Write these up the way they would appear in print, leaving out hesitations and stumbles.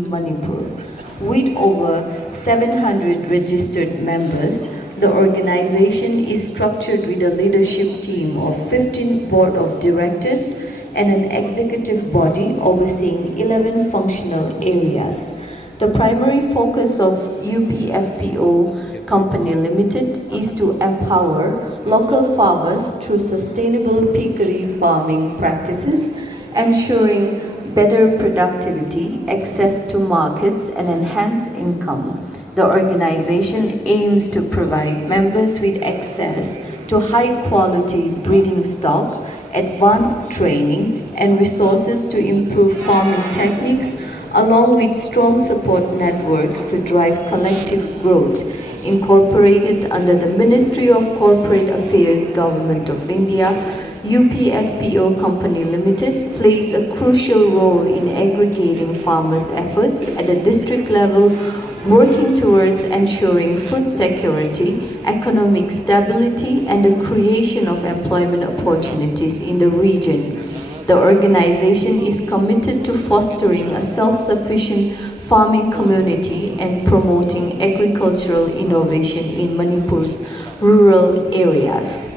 Manipur. With over 700 registered members, the organization is structured with a leadership team of 15 board of directors and an executive body overseeing 11 functional areas. The primary focus of UPFPO Company Limited is to empower local farmers through sustainable peakery farming practices, ensuring better productivity, access to markets, and enhanced income. The organization aims to provide members with access to high-quality breeding stock, advanced training, and resources to improve farming techniques, along with strong support networks to drive collective growth. Incorporated under the Ministry of Corporate Affairs, Government of India, UPFPO Company Limited plays a crucial role in aggregating farmers' efforts at the district level, working towards ensuring food security, economic stability, and the creation of employment opportunities in the region. The organization is committed to fostering a self-sufficient farming community and promoting agricultural innovation in Manipur's rural areas.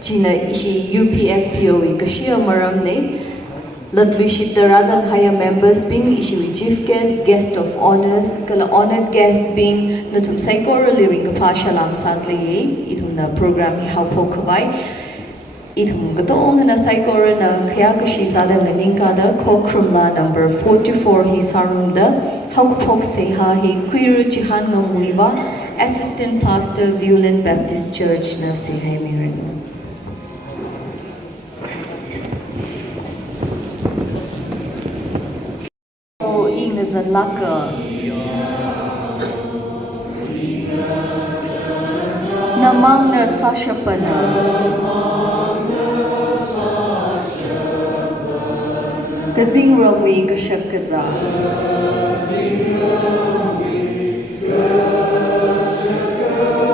China ishi UPFPO Kashia Maramne, Ladvishit the Razan Haya members being issue chief guest of honors, kala honored guests being Natum Saikora Liring Pashalam Sadli, itum na program hi haupo kawai. Itum gatong na Saikora na Kayakashi Sada Laninkada Kokrumla number 44 hi sarumda, Haupok Seha hi Quiru Chihan Muiva, Assistant Pastor Violin Baptist Church na Suhemiran. Is a laka namang na sashapana kazing rawi kashakaza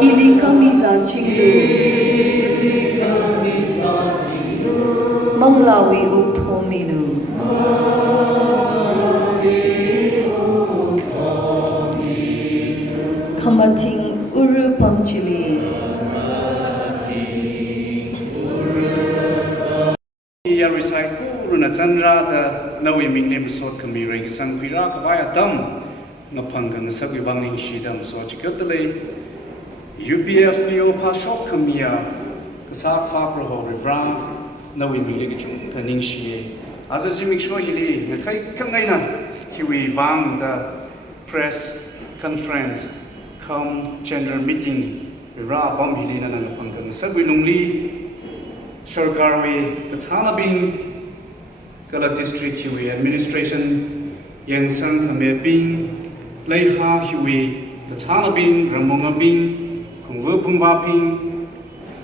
ili kamiza chilu manglawi uktomilu Kamating Uru Pangchili Yarisai Kuruna Chandra the Nawi Mingnim Sot Kamiri Sanguira Kavaya Dam Napangan Sabi Banging Shidam Sochikatale UPFPO Pashok Kamia Kasak Faproho Rivra Nawi Miligachum Kaningshi as a Zimixo Hili Nakai Kangaina Hiwi Vang the press conference come gender meeting Ra Bam Hilina Napangan Sabi Lungli Shargarwi Katanabing Kala District Hiwi Administration Yansang Kame Bing Leiha Hiwi Katanabing Ramungabing Kungvaping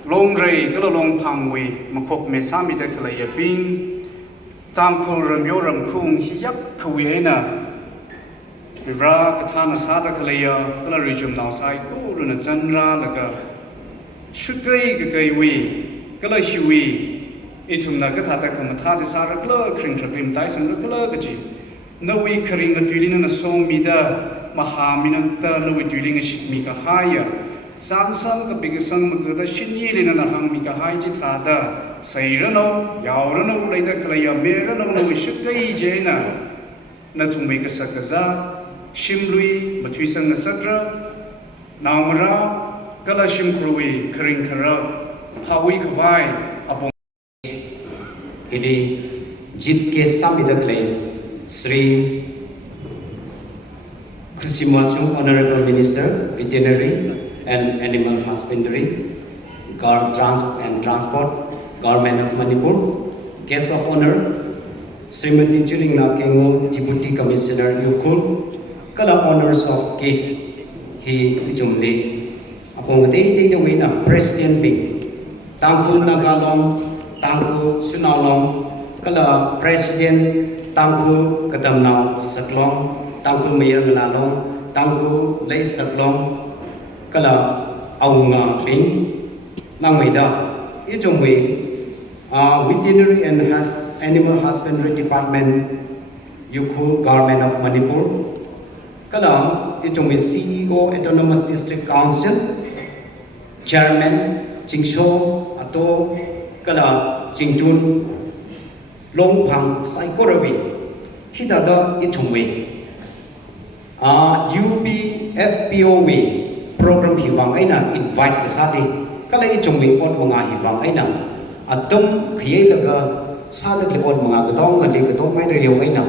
Long Ray Kala Long Pangwi Makok Mesami de Kalaya Bing Tangko Ramyoram Kung Hiyak Kawiena Vira Katana Sada Kalaya Kala Region Nausai Kuruna Zandra Laga Shukai Gagaiwi Kala Hiwi Itumna Katata Kamatati Sara Kla Krintrapim Tyson Kala Gaji Nawi Karinga Dwilling a song Mida Mahaminata Nawi Dwilling a Shitmika Haya Sansam the biggest son of the Shinyin and a Hamika Haijitada Sairano Yaurano later Kalaya Merano Shukai Jena Natumika Sakaza Shimlui, Matuisan Nasadra, Namara, Galashim Krui, Karin Karab, Hawi Kavai, upon Ili Jitke Samidakle, Sri Kusimasung Honorable Minister, Veterinary and Animal Husbandry, Transport, Government of Manipur, Guest of Honor, Srimati Churingla Kengo, Deputy Commissioner Yukul, Kala honors of case he Jumli. Upon the winner, President Bing, Tangku Nagalong, Tangku Sunalong, Kala President Tangku Kadamnao Saklong, Tangku Mayor Lalong, Tangku Lay Saklong, Kala Aunga Bing, Nangmeda, Ijumwe, Veterinary and Animal Husbandry Department Yukul Government of Manipur, Kalam Ichumi CEO Autonomous District Council, Chairman Chingsho Ato Kala Chingchun Longpang Saikorawi, Hidada Ichumi, UPFPOW program Hivang Aina invite Kasadi, Kala Ichumi Ot Mga Hivang Aina, Atom Kielaga. Sada ke on mga gatong ngali gatong may riyaw ay na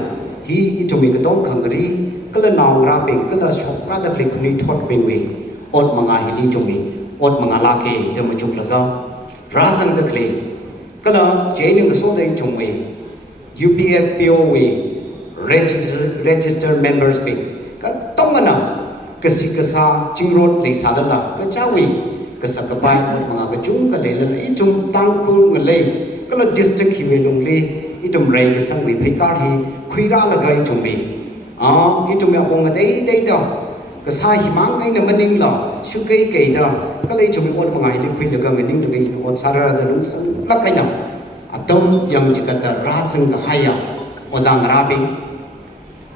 hi itumi gatong kangri kala naong raping kala shop rada kli kuni thot pingwi on mga hili tumi on mga laki de machuk laga razang de kli kala jaining so dai tumi UPFPOW register members pe ka tongana kasi kasa jingrot le sadala ka chawi kasakapai on mga gachung ka le la ichum tangkul ngalei kalau district hiwe lungli itum rei ke sangwi phekar hi khuira lagai chumi itum ya bong dei dei da ka sa hi mang ai na maning la sukai ke da kalai chumi on mangai li khui laga maning da gai on sara da lung sang lakai na atom yang jikata rajang ka haya ozang rabi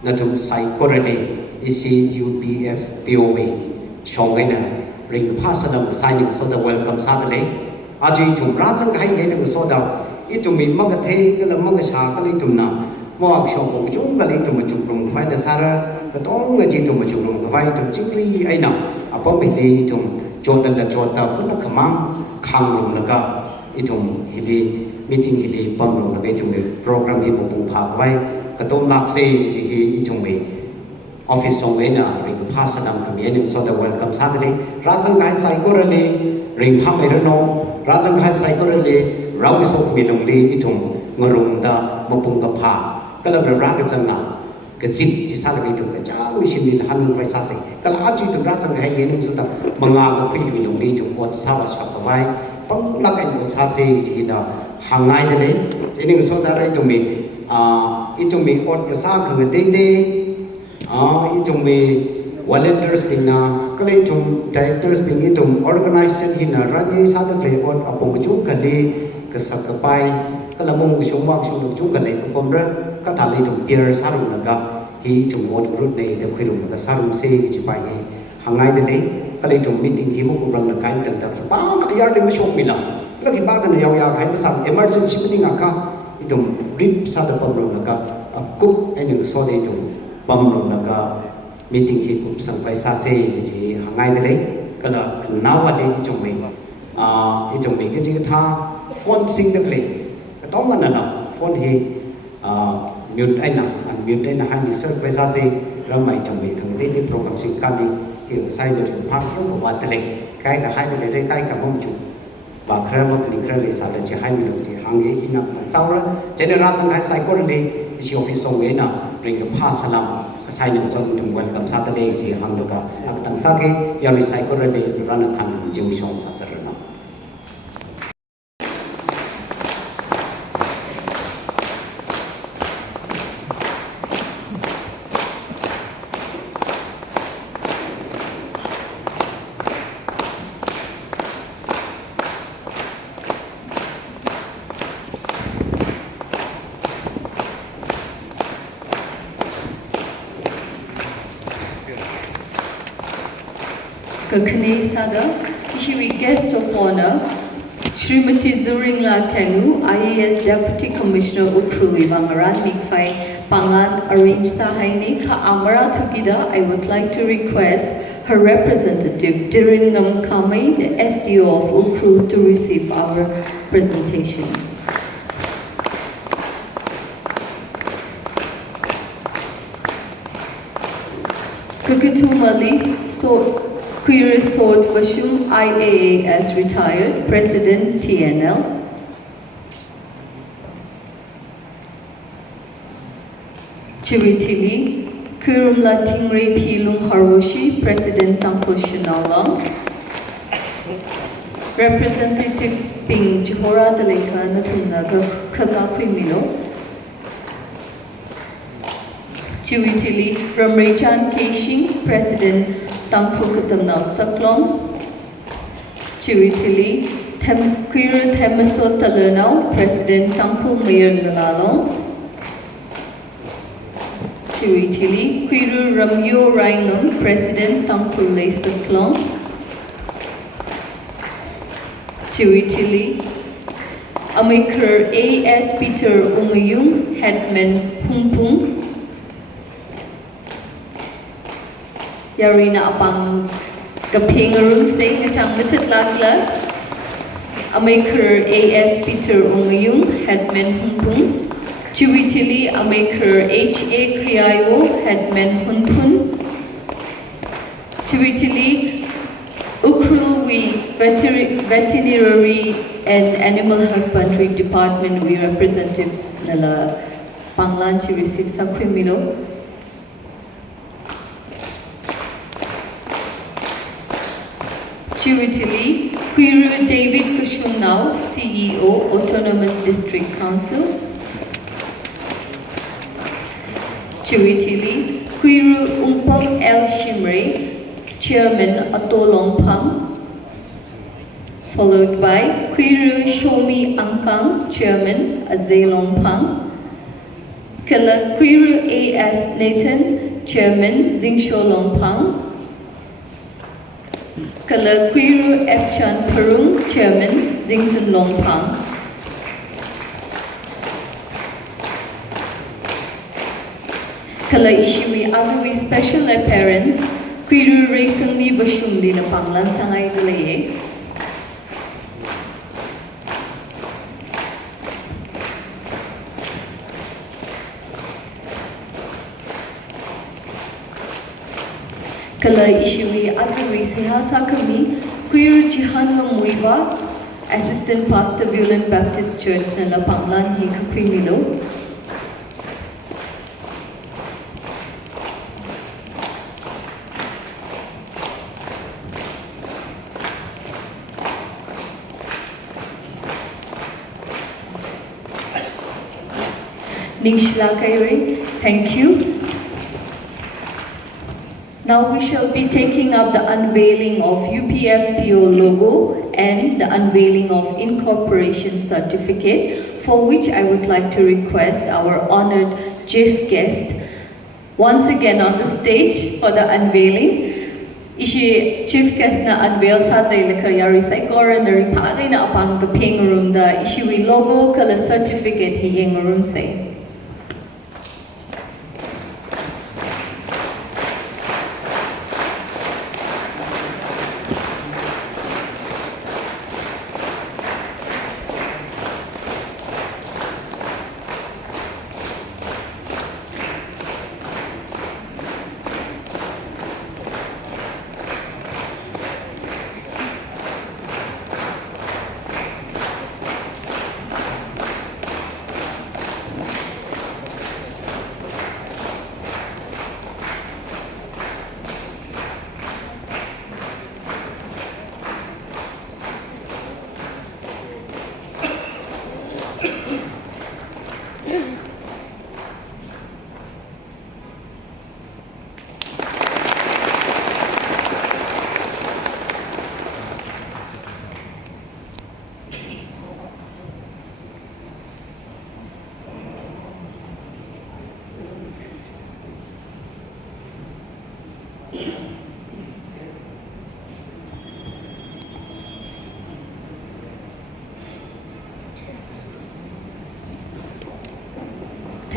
na tum sai korale isi UPFPOW shongai na ring pasanam sai ni so da welcome sadale aji tum rajang ka haya ni so da itumi magathe kala magasha kala itumna moak shopong chung kala itum chukrung vai da sara ka tong ngaji tum chukrung ka vai tum chingri aina apam hili tum chodan la chota kunna khamang khangrum laga itum hili meeting hili pamrum laga itum program hi mopung phak vai ka tom lak se ji hi itum me office song ena ring phasanam khamien so da welcome sadale rajang gai sai korale ring pham erano rajang gai sai korale Rawi sok milongli itum ngarum da mapung kapha kala bra ka changa ka jip ji sala bi tum ka chawi shimil han vai sa se kala aji tum ra changa hai yen su da manga ko phi milongli tum ot sa wa sa ka vai pang la ka ot sa se ji da hangai de le jeni so da rai tum mi itum mi ot ka sa ka de de itum mi volunteers pina kala itum directors pin itum organization hina rani sa da le ot apong chu kali kasakapai kalamong gusumwak suluk chung kalai pomra kathali tum pier sarum naga hi tum mod group nei de khwirum naga sarum se chi pai he hangai de le kalai tum meeting hi mo kurang na kain tan ta ba ka yar le shop mila lagi ba ka na yaw ya kai sa emergency meeting aka itum rip sa da pomra naga kup eni so de tum pomra naga meeting hi kup sang pai sa se chi hangai de le kala nawa le itum me itum me ke ji tha phone sing được liền, cái tóm mình là phone thì mute ai nào, mute ai nào hay bị sơ về sao gì, rồi mày chuẩn bị thằng đấy cái program sinh can đi, kiểu sai được phát thiếu của bạn thế này, cái cả hai cái đấy cái cả mông chủ, và khi mà cái này là sao là chỉ hai mình chỉ hàng cái hình ảnh sau đó, cho nên ra thằng cái sai có đi, chỉ office xong cái nào, ring cái pass salam, cái sai những số mình welcome sát đây chỉ hàng được cả, thằng sau cái giờ sai có đi, ra nó thằng chịu xong sát rồi nó. Kakane Sada, Ishiwi Guest of Honor, Srimati Zuringla Kengu, IAS Deputy Commissioner Ukhrui Mangaran Mikfai Pangan arranged Sahaini Ka Amara Tugida. I would like to request her representative Diringam Kamai, the SDO of Ukhrul, to receive our presentation. Kukutumali so Queer Sod Vashum IAAS retired, President TNL. Chiwitili, Kurumla Tingre Pilung Haroshi, President Tangko Shinalang. Representative Ping Jihora Daleka Natuna Kakakwimilo. Chiwitili, Ramrechan Keshing, President Tangko Kutamnao Saklong. Chiwitili, Queer Themaso Talanao, President Tangko Mayor Ngalalong. Chuitili, Quiru Ramyo Raingam, President Tangkul Leisaklong. Chuitili, Amikur A.S. Peter Umayung, Headman Pungpung. Yarina Apang Kapingarum Sing Chang Mitlatla. Amikur A.S. Peter Umayung, Headman Pungpung. Chuitili Amikur H.A. Kayayo, Headman Hunpun. Chuitili Ukruwi Veterinary and Animal Husbandry Department, we representatives nala Panglan to receive Sakwimilo. Chuitili Quiru David Kushunau, CEO, Autonomous District Council. Chuitili Quiru Umpang El Shimre, Chairman Atolong Pang, followed by Quiru Shomi Angkang, Chairman Azelong Pang, Kala Quiru A.S. Nathan, Chairman Zingsholong Pang, Kala Quiru F. Chan Perung, Chairman Zington Long Pang, Kala Ishiwi Azawi Special Appearance, Quiru Recently Bashumli na Panglan Sangay Dalaye. Kala Ishiwi Azawi Sihasa Kami, Quiru Jihan Muiba, Assistant Pastor Violent Baptist Church na Panglan Hikakwimilo. Ningshla Kairi, thank you. Now we shall be taking up the unveiling of UPFPO logo and the unveiling of incorporation certificate, for which I would like to request our honored chief guest once again on the stage for the unveiling. Ishi chief guest na unveil sa leka yari sa coronary pagay na apang kaping room da ishi logo kala certificate hiyeng room say.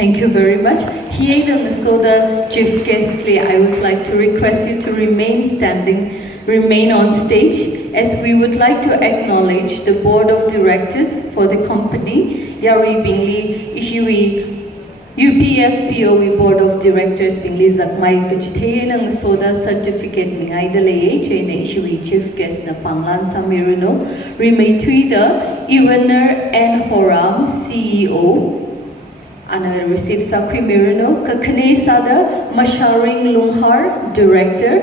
Thank you very much. Here in Minnesota, Chief Guestly, I would like to request you to remain standing, remain on stage, as we would like to acknowledge the Board of Directors for the company, Yari Bingli Ishiwi UPFPO Board of Directors Bingli Zakmai Kachite ng Minnesota Certificate Mingay Dalaye Chene Ishiwi Chief Guest na Panglan Samiruno, Rimay Tuida, Iwaner N. Horam, CEO, Ana receive Sakwi Mirano, Kakane Sada, Masharing Lunghar, Director.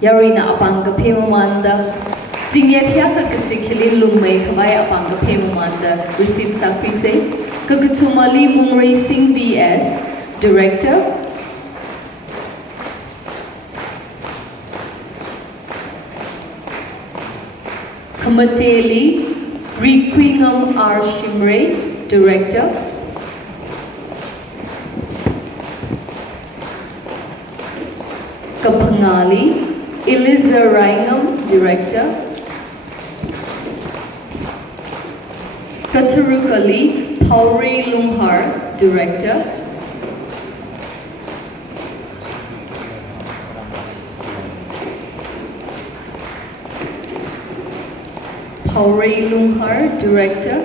Yarina Apanga Pemamanda, Sinyatia Kakasikili Lumay Kawai Apanga Pemamanda, receive Sakwi Se, Kakatumali Mungri Singh VS, Director. Kamateli Rikwingam R. Shimre, Director. Kapangali Eliza Raingam, Director. Katarukali Pauri Lumhar, Director. Pauri Lumhar, Director.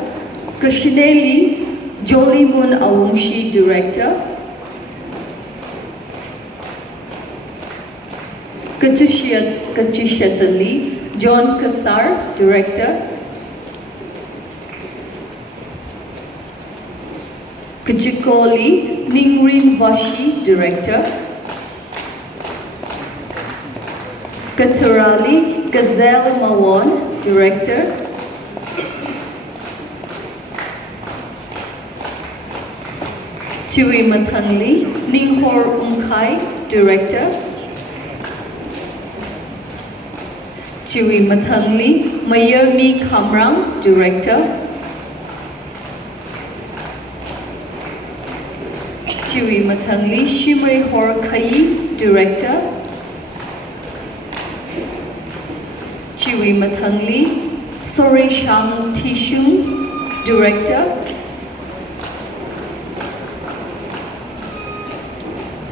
Kashineli Jolimun Awungshi, Director. Kachishatali John Kasar, Director. Kachikoli Ningrin Vashi, Director. Katarali Gazelle Mawon, Director. Tui Mathangli Ninghor Ungkai, Director. Tui Mathangli Mayermi Kamrang, Director. Tui Mathangli Shimri Hor Kai, Director. Tui Mathangli Sori Shang Tishung, Director.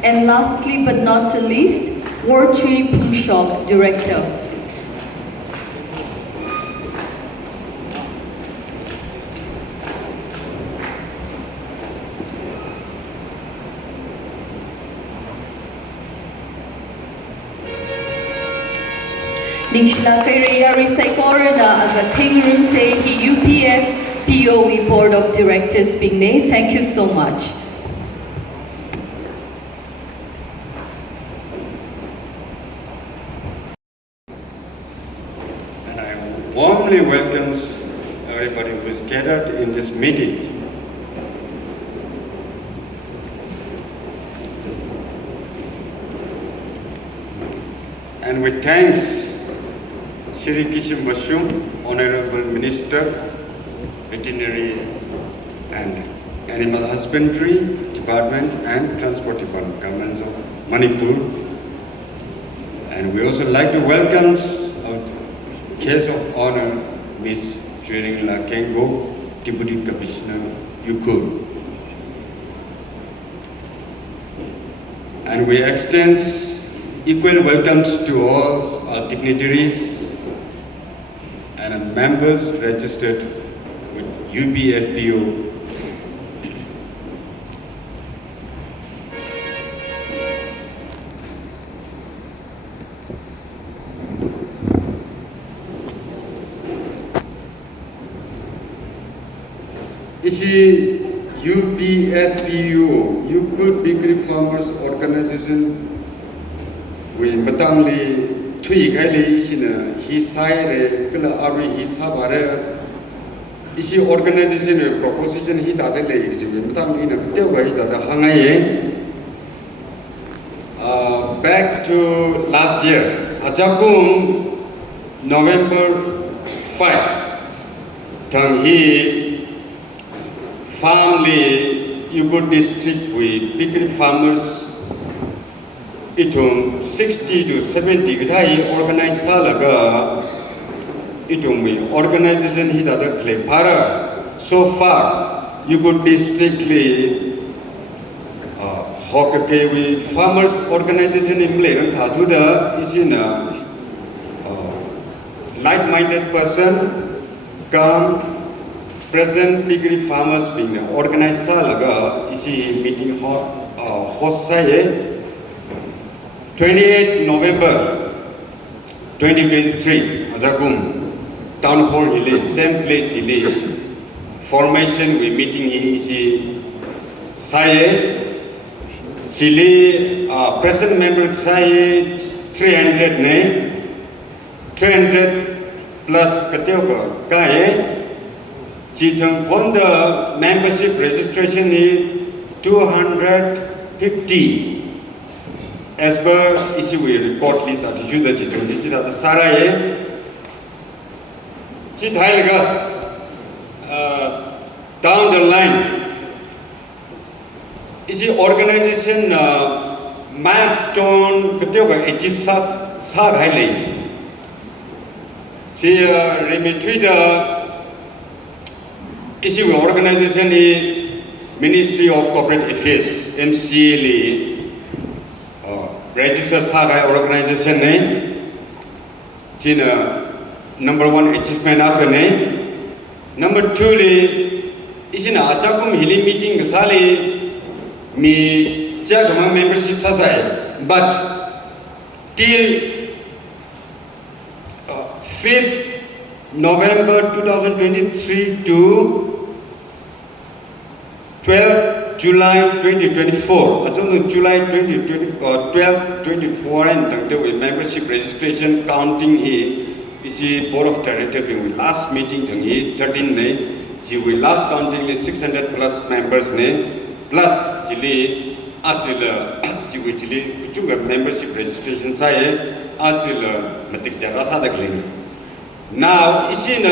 And lastly but not the least, Warchui Pungshok, Director. Ningshila Kaireya Risaikorada as a King Room say he UPF POE Board of Directors Bingne. Thank you so much. And I warmly welcome everybody who is gathered in this meeting. And with thanks Shri Kishim Bashum, Honorable Minister, Veterinary and Animal Husbandry Department and Transport Department, Governments of Manipur. And we also like to welcome our guest of honor, Ms. Churingla Kengo, Deputy Commissioner, Yukur. And we extend equal welcomes to all our dignitaries and members registered with UPFPO. Isi UPFPO, Yukur Bakery Farmers Organization, we matangli thui gaili isina hi saire kala arwi hi sabare isi organization proposition hi dade le isi we matangli na kuteu ga hi dada hangaye back to last year ajakum November 5 tang hi family Yukur district we bakery farmers itum 60 to 70 githai organize salaga itum we organization hi dada kle para so far Yukur district le hokake we farmers organization imle rang sadhu da isina like minded person come present bakery farmers being organized salaga isi meeting host saye 28 November 2023, Azagum, Town Hall Hill, same place Hill, formation we meeting is Saye, Chile, present member Saye 300 ne, 300 plus Katioga, Kaye, Chitang on the membership registration is 250. As per issue we record list attitude that the Saraye Chithailga down the line, is the organization milestone achieve sa highly. See, remitted is the organization Ministry of Corporate Affairs MCA register sa organization number 1 achievement number 2 is in achakum hili meeting sali me jagama membership sasai, but till 5th November 2023 to 12th July 2024, July 2020 or 12th 24 and the membership registration counting is the board of directors last meeting 13 May. We last counting 600 plus members plus Chile membership registration now is in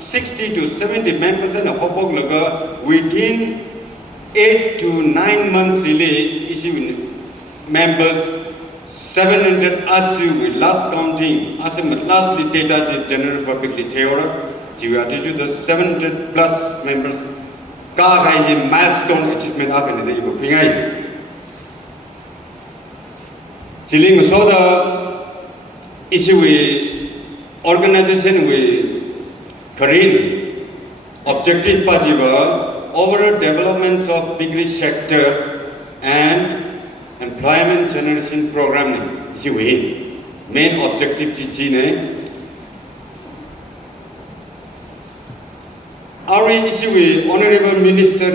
60 to 70 members and within 8 to 9 months members 700 with last counting lastly data general publicly theora the 700 plus members milestone achievement Chilling so the issue with organization with Korean objective overall developments of degree sector and employment generation program issue main objective Our issue with Honorable Minister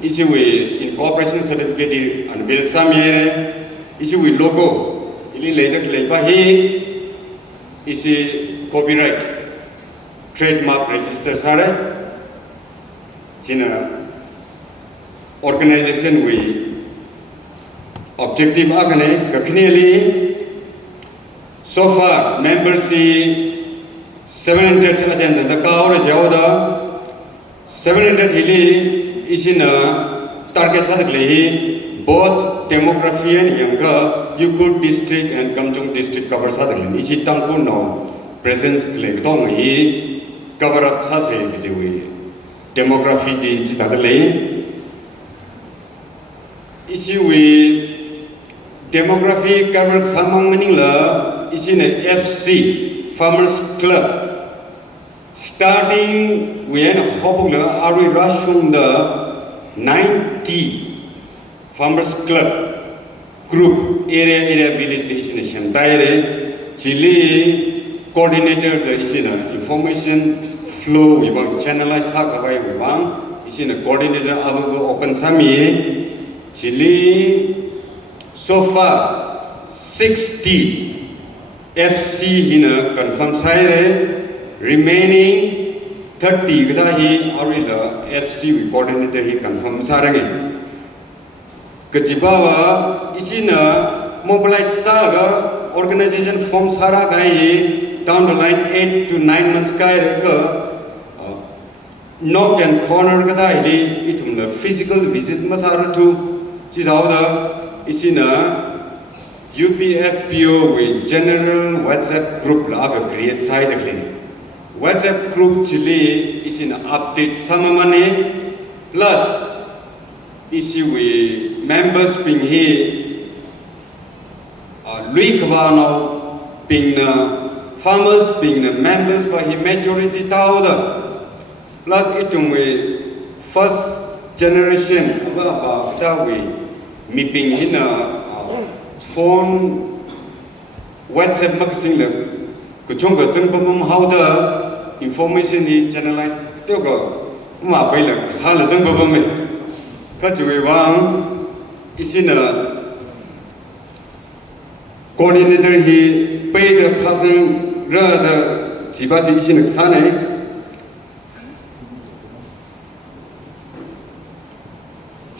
issue with incorporation certificate and bill issue with logo is copyright trademark register organization with objective so far members 700 agenda the cover jawda 700 is in a target both demography and younger Yukul district and Kamjong district cover sadly is it no presence click dong cover up sase demography issue with demography cover samang manila is in a FC Farmers Club starting when Ari Rashung the 90 Farmers Club group area village destination Daire Chile coordinator the is in information flow we want channelize sakawai we want is in a coordinator open sami Chile so far 60 FC in a confirmed side remaining 30 kada hi arila FC coordinator he confirmed sarangi kajibawa isina mobilize saraga organization form sara gai down the line 8 to 9 months kai knock and corner kada hi itum the physical visit masara to chidawda isina UPFPO with general WhatsApp group create side clinic. WhatsApp group Chile is in update samamane plus issue with members being here Lui Kavano being farmers being members by the majority tauda plus itum with first generation about we meeting in phone WhatsApp magazine le kuchong ga chung bam how the information is channelized to go ma pai le sa le chung bam me ka jwe wang isina coordinator he pay the person ra the jiba ji isina sa ne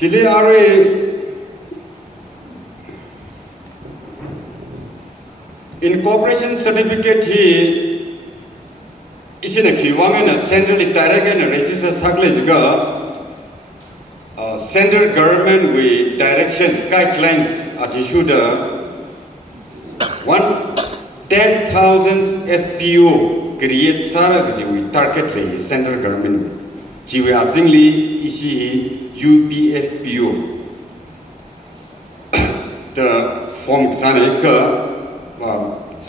Chile are incorporation certificate he 이시네 기왕에는 centrally directly register 사글지가 central government with direction guidelines are issued 10,000 FPO create sara gji we target le central government jiwe azingli isi UPFPO the form sane ka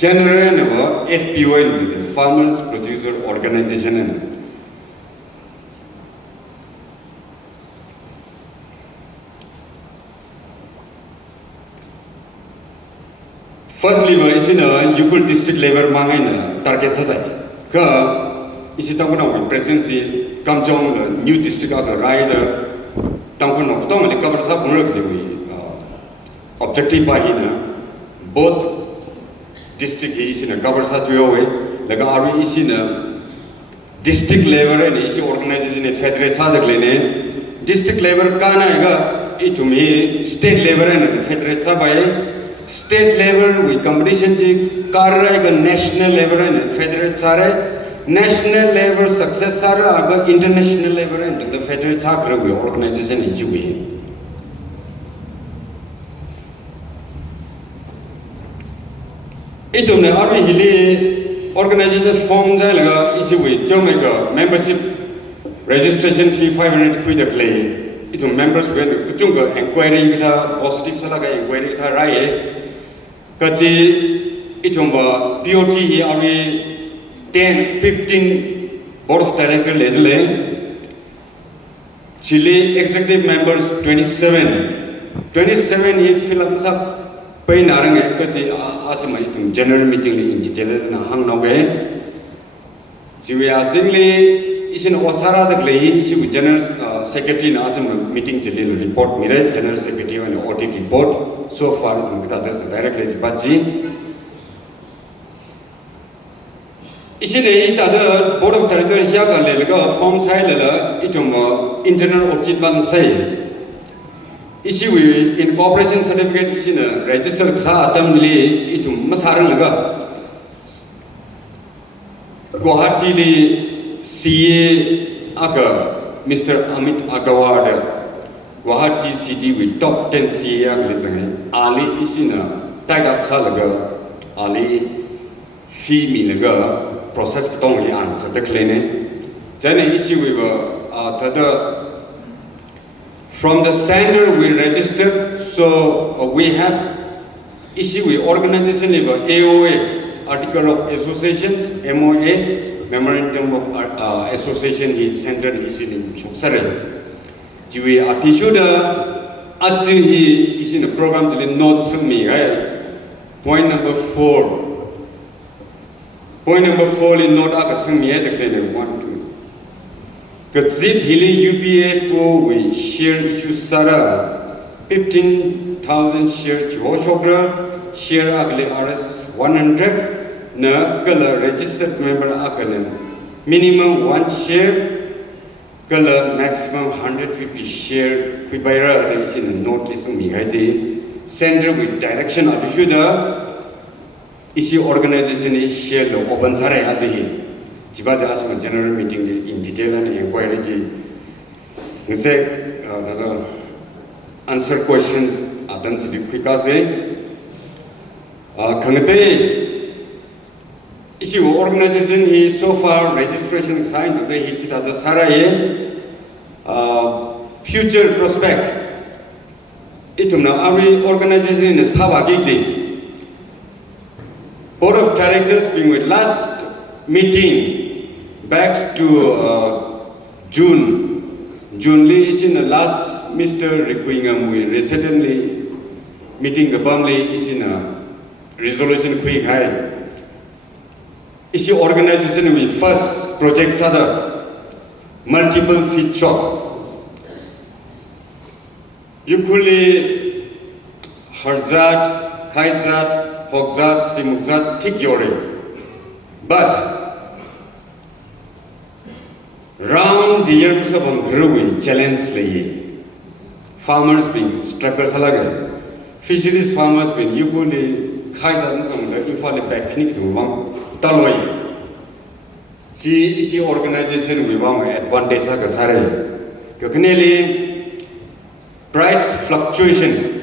general level FPO is the farmers producer organization Firstly, Yukul district level mangaina target sasai. Ka isi tangkuna we presidency kamjong new district aga rider tangkuna tong le cover sa punra we objective bahina both district is in a cover sa tuyo we laga ari is in a district level and is organization federal sa daglene district level kana ga itumi state level and federal sa bai state level with competition ji kar raha national level and federal chare national level success sara aga international level and the federal chakra we organization is we itumne army hili organization form jalaga is we tomega membership registration fee 500 quid play itum members when kuchunga inquiry kita positive salaga inquiry kita rai kachi itumba POT hi ari 10 15 board of director ledle Chile executive members 27 hi film sa pai narang kachi asima istum general meeting in detail na hang na we jiwa jingli isin osara dak lei isi general secretary na asam meeting chili report mire general secretary and audit report so far tum kita das directly baji isin ei ta da board of director hiya ga le ga form sai le la itum internal audit ban sai isi we incorporation certificate isin register sa atam le itum masarang le ga Guwahati le CA aga Mr. Amit Agawad Guwahati city with top 10 CA agli Ali isina tied up salaga Ali fee minaga process tong yan sa decline jane isi we tada from the center we registered so we have isi we organization level AOA article of associations MOA memorandum of association is centered in Shuksare. Jiwe atishuda aji is in a program to the notes of me. Point number 4. Point number 4 is not akasung me the kind 1 2. Kazip hili UPFO we share issue sara 15,000 share Chihoshokra share agli RS 100 na kala registered member akane minimum 1 share kala maximum 150 share kubaira da isin notice mi gaji center with direction adishuda isi organization is share lo open sare aji jibaja asma general meeting in detail and inquiry ji nse da answer questions adan ji quick ase khangate isi organization is so far registration signed today hit the saraye future prospect itumna every organization in sabagiji board of directors being with last meeting back to June is in the last Mr. Rikuingam we recently meeting the Bamli is in a resolution quick high issue organization we first project sada multiple feed shop Yukuli Harzat Khaizat Hokzat Simukzat Tikyore but round the year sabon growing challenge laye farmers being struggle salaga fisheries farmers being Yukuli Khaizat some the infall back clinic to one talway Chi isi organization we want advantage ka sare. Kakneli price fluctuation.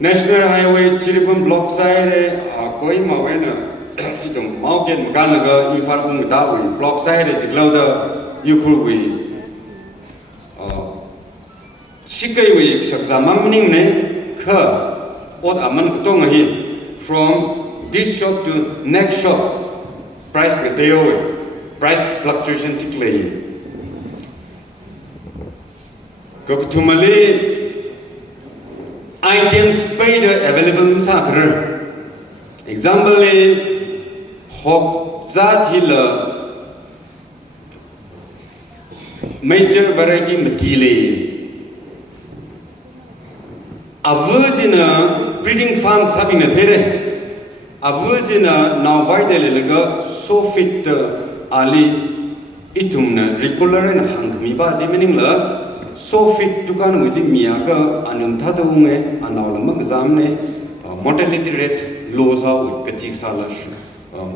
National Highway Chiripun block side koi mawena itung market mkanaga infar umitawi block side jiglauda yukruwi shikai wi sakza mamning ne kha ot aman kutong hi from this shop to next shop price ke teo price fluctuation tiklei koktumale items paid available sa kar example le hok zat hila major variety material avujina breeding farm sabina there avujina now vaidele lega so fit ali itumna regular and hangmi ba meaning la so fit tukan wuji miyaka anum thadunge anawlama examne mortality rate low sa kachik sala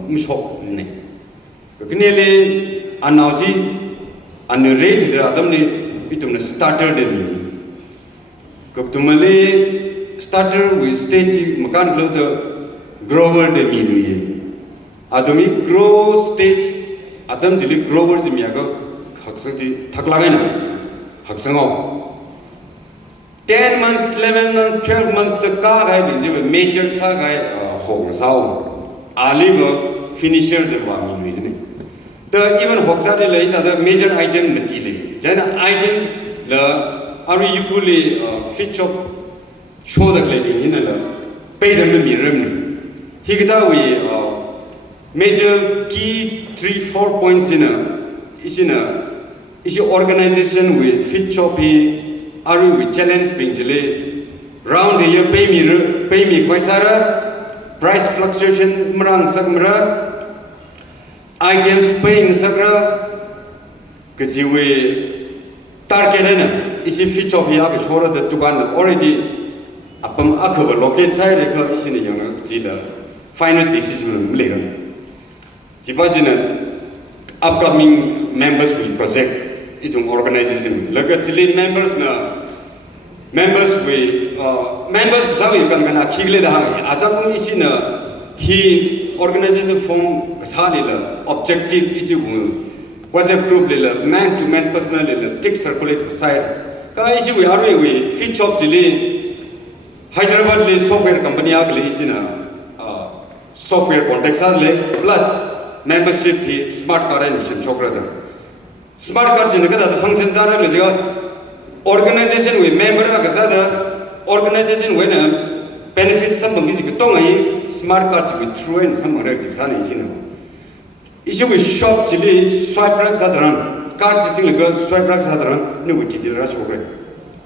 mshok ne knele anawji an rate adamne itumna starter de ni koktumale starter with stage makan glo the grower de mi luye adami grow stage adam jili grower ji miyaka khaksaji thaklagaina Haksangao 10 months, 11 months, 12 months the car I been major sagai hog sao ali work finisher the one isn't it? The even hoksa the major item material. Then items the are equally fit of show the living in a pay them the mirror. Higata we major key 3-4 points in a is your organization with fit choppy, are we with challenge being delay? Round the year pay me quite price fluctuation mrang sagmra items paying sagra Kajiwe target is if fit choppy up is for the Tugan already upon Akava locate side is in the young Jida final decision later. Jibajina upcoming members will project itung organization lagatili members we members sawi kan akhile da ajam isina he organization form kasalila objective is WhatsApp group le man to man personal le tick circulate side ka issue we are we fit shop jili Hyderabad le software company agle isina software contact le plus membership he smart card and chokra Smart card the functions are organization with member organization when benefit some smart card with through and some issue with shop chili swipe racks card swipe racks no which is rush over.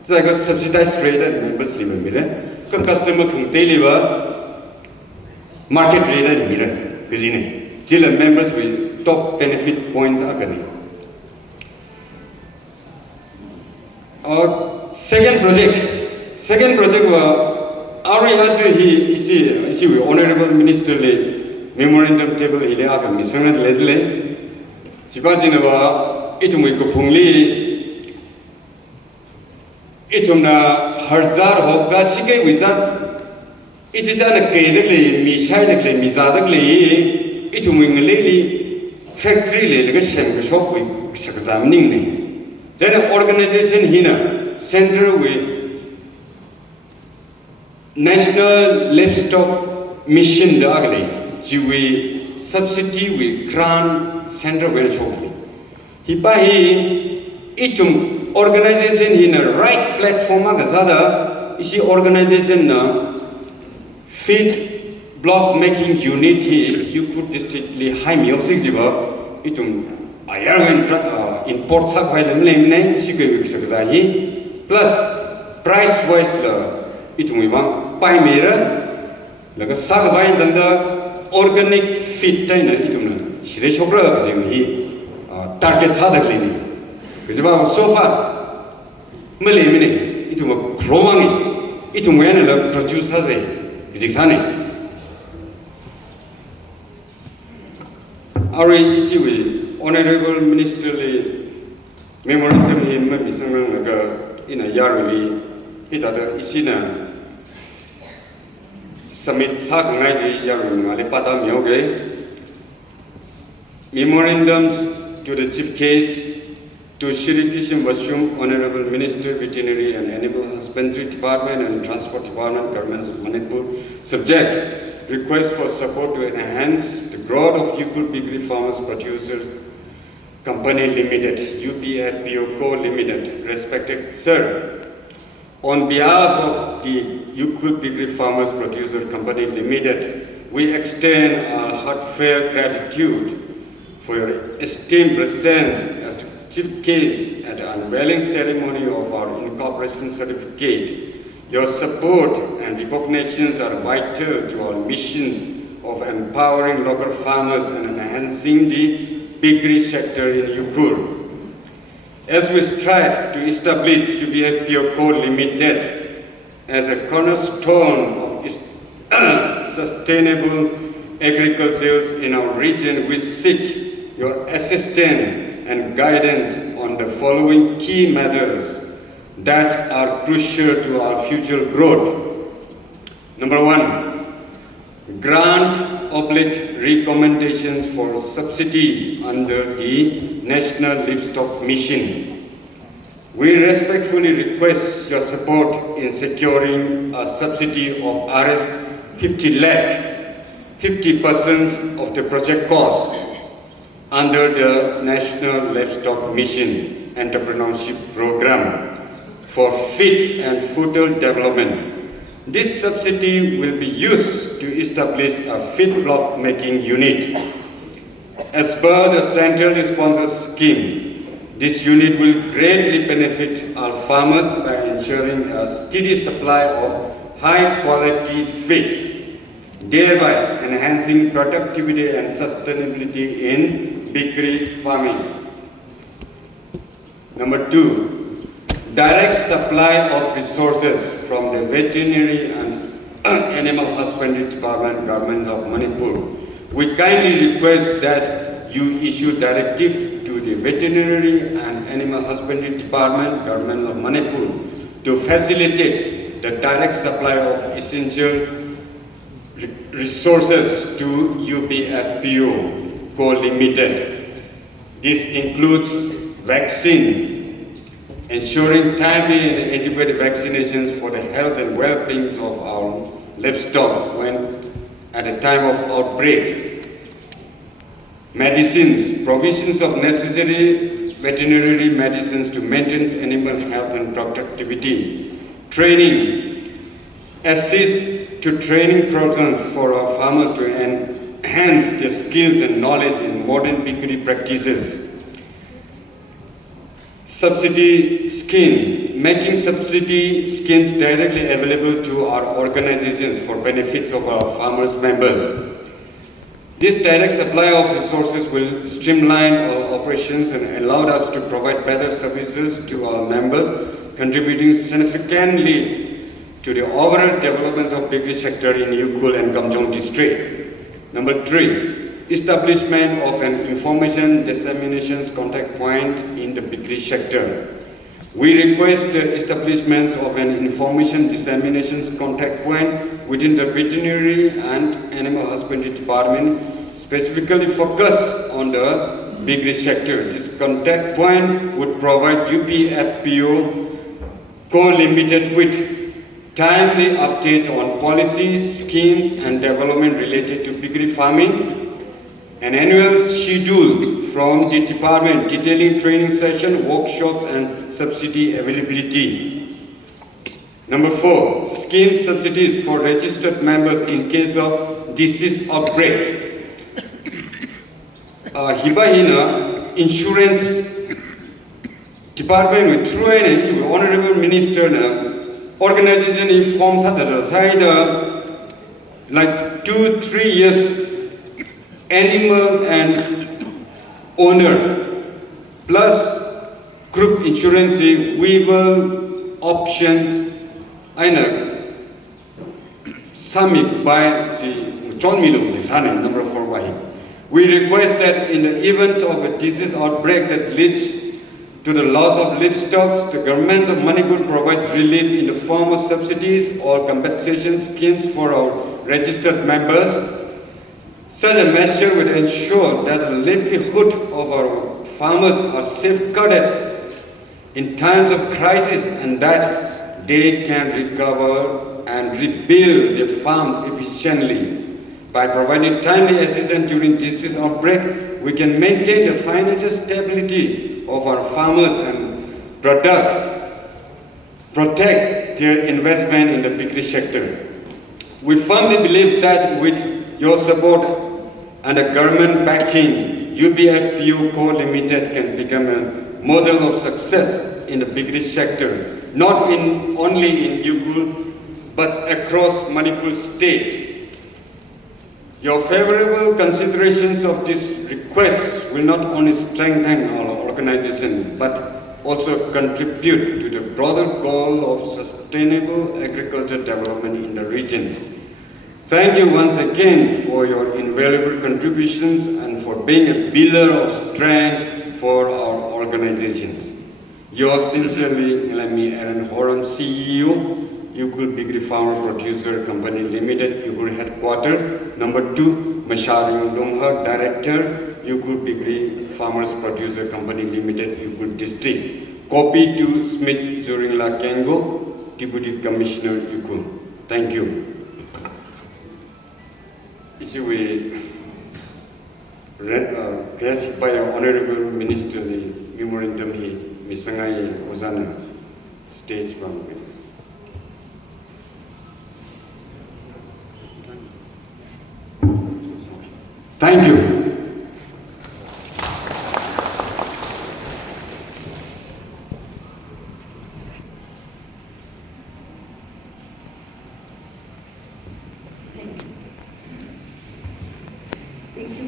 So I got subsidized rate and members live customer can deliver market rate and mirror Chile members with top benefit points are getting. Second project was Ari is Honorable Minister le memorandum table ile aga misana le Chibajinava itumui kupungli itumna harzar hokza shike wizard itijana keidekle mishaidekle mizadekle itumui ngeleli factory le lega shem shop wi examining ne then organization here center with National Livestock Mission dagli jiwi subsidy with grant center where shortly. Hipahi itum organization here right platform agazada isi organization na feed block making unit here you could districtly high music jiba itum Ayarwen import sak file mlemne sikwe sakzahi plus price wise la itumuiba pai mera laga sak bain danda organic feed taina itumna shire chokra jihi target chadaklini kujaba so far mlemne ituma growing itumwena la produce haze gijiksane our issue with Honorable Ministerly Memorandum in Mabisananga in a yarly, it other isina summit Sagangai Yarin Alipata Myoge memorandums to the chief case to Shirikishim Vashum, Honorable Minister, Veterinary and Animal Husbandry Department and Transport Department, Governments of Manipur, subject request for support to enhance the growth of Yukul Piggery Farmers Producers Company Limited, UPFPO Co. Limited, respected sir. On behalf of the Yukul Piggery Farmers Producer Company Limited, we extend our heartfelt gratitude for your esteemed presence as the chief case at the unveiling ceremony of our incorporation certificate. Your support and recognitions are vital to our missions of empowering local farmers and enhancing the piggery sector in Yukul. As we strive to establish UPFPO Co. Limited as a cornerstone of sustainable agriculture in our region, we seek your assistance and guidance on the following key matters that are crucial to our future growth. Number one, grant oblique recommendations for subsidy under the National Livestock Mission. We respectfully request your support in securing a subsidy of Rs 50 lakh, 50% of the project cost under the National Livestock Mission Entrepreneurship Program for feed and fodder development. This subsidy will be used to establish a feed block making unit. As per the centrally sponsored scheme, this unit will greatly benefit our farmers by ensuring a steady supply of high quality feed, thereby enhancing productivity and sustainability in piggery farming. Number two, direct supply of resources from the Veterinary and Animal Husbandry Department, Governments of Manipur. We kindly request that you issue directive to the Veterinary and Animal Husbandry Department, Government of Manipur, to facilitate the direct supply of essential resources to UPFPO Co. Limited. This includes vaccine, ensuring timely and adequate vaccinations for the health and well-being of our livestock when at the time of outbreak, medicines, provisions of necessary veterinary medicines to maintain animal health and productivity, training, assist to training programs for our farmers to enhance their skills and knowledge in modern piggery practices. Subsidy scheme, making subsidy schemes directly available to our organizations for benefits of our farmers members. This direct supply of resources will streamline our operations and allow us to provide better services to our members, contributing significantly to the overall development of piggery sector in Yukul and Gamjong district. Number three, establishment of an information dissemination contact point in the piggery sector. We request the establishment of an information dissemination contact point within the Veterinary and Animal Husbandry Department, specifically focused on the piggery sector. This contact point would provide UPFPO Co. Limited with timely update on policies, schemes, and development related to piggery farming, an annual schedule from the department detailing training sessions, workshops, and subsidy availability. Number four, scheme subsidies for registered members in case of disease outbreak. Hibahina Insurance Department with through an Honorable Minister organization informs that like 2-3 years animal and owner plus group insurance waiver options aina summit by the John Milo number 4 by We request that in the event of a disease outbreak that leads to the loss of livestock, the government of Manipur provides relief in the form of subsidies or compensation schemes for our registered members. Such a measure will ensure that the livelihood of our farmers are safeguarded in times of crisis and that they can recover and rebuild their farm efficiently. By providing timely assistance during disease outbreak, we can maintain the financial stability of our farmers and protect their investment in the piggery sector. We firmly believe that with your support and the government backing, UBFPU Co Limited can become a model of success in the piggery sector, not only in Yukul, but across Manipur state. Your favorable considerations of this request will not only strengthen our organization, but also contribute to the broader goal of sustainable agriculture development in the region. Thank you once again for your invaluable contributions and for being a pillar of strength for our organizations. Yours sincerely, Ngalami Aaron Horan, CEO, Yukul Piggery Farmer Producer Company Limited, Yukul Headquarters. Number 2, Mashari Lungha, Director, Yukul Piggery Farmers Producer Company Limited, Yukul District. Copy to Smith Zuringla Kengo, Deputy Commissioner, Yukul. Thank you. Isi we request by our Honorable Minister the memorandum he misangai ozana stage 1. Thank you. Thank you,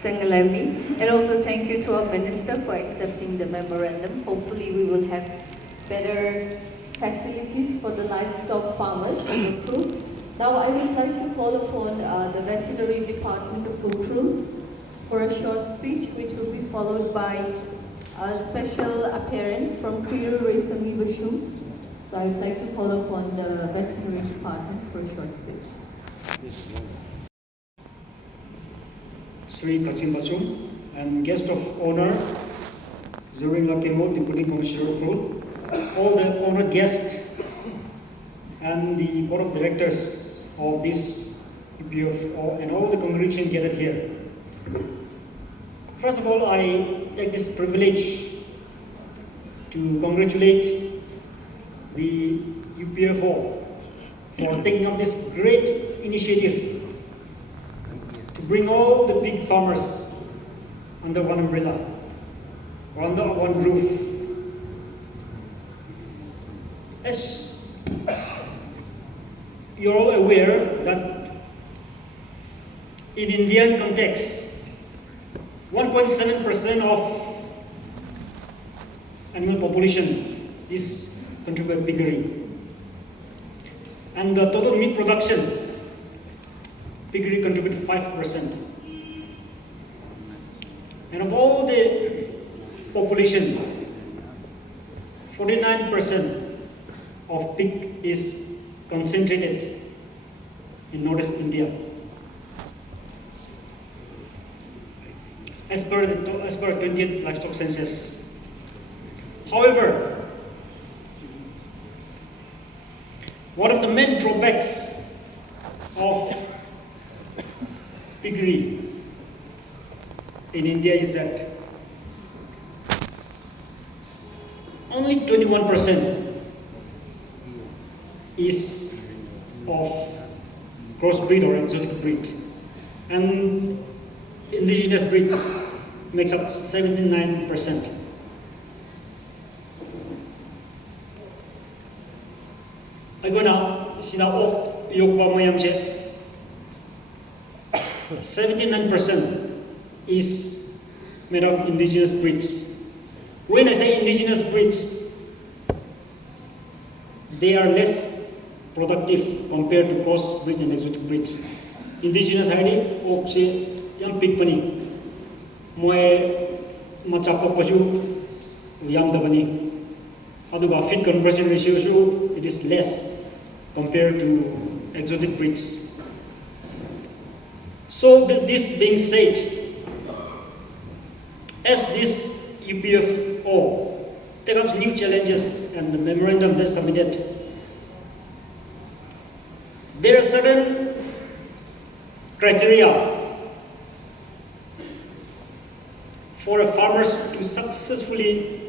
Sangalami, and also thank you to our Minister for accepting the memorandum. Hopefully we will have better facilities for the livestock farmers in the crew. Now I would like to call upon the Veterinary Department of Ukhrul for a short speech, which will be followed by a special appearance from Kriru Resami Bashum. So I would like to call upon the Veterinary Department for a short speech. Sri Kachim Bachum and guest of honor, Zuringla Kengo, Deputy Commissioner Ukhrul, all the honored guests and the board of directors of this UPF and all the congregation gathered here. First of all, I take this privilege to congratulate the UPFO for taking up this great initiative to bring all the pig farmers under one umbrella, or under one roof. As you're all aware that in Indian context, 1.7% of animal population is contributed by piggery. And the total meat production, piggery contribute 5%. And of all the population, 49% of pig is concentrated in Northeast India. As per 20th livestock census. However, one of the main drawbacks of piggery in India is that only 21% is of crossbreed or exotic breed, and indigenous breed makes up 79%. Agona sina ok yokba mayamse 79% is made of indigenous breeds. When I say indigenous breeds, they are less productive compared to crossbreed and exotic breeds. Indigenous ID ok yam pikpani moy machapok paju yam dabani aduga feed conversion ratio su it is less compared to exotic breeds. So this being said, as this UPFO takes up new challenges and the memorandum that's submitted, there are certain criteria for a farmers to successfully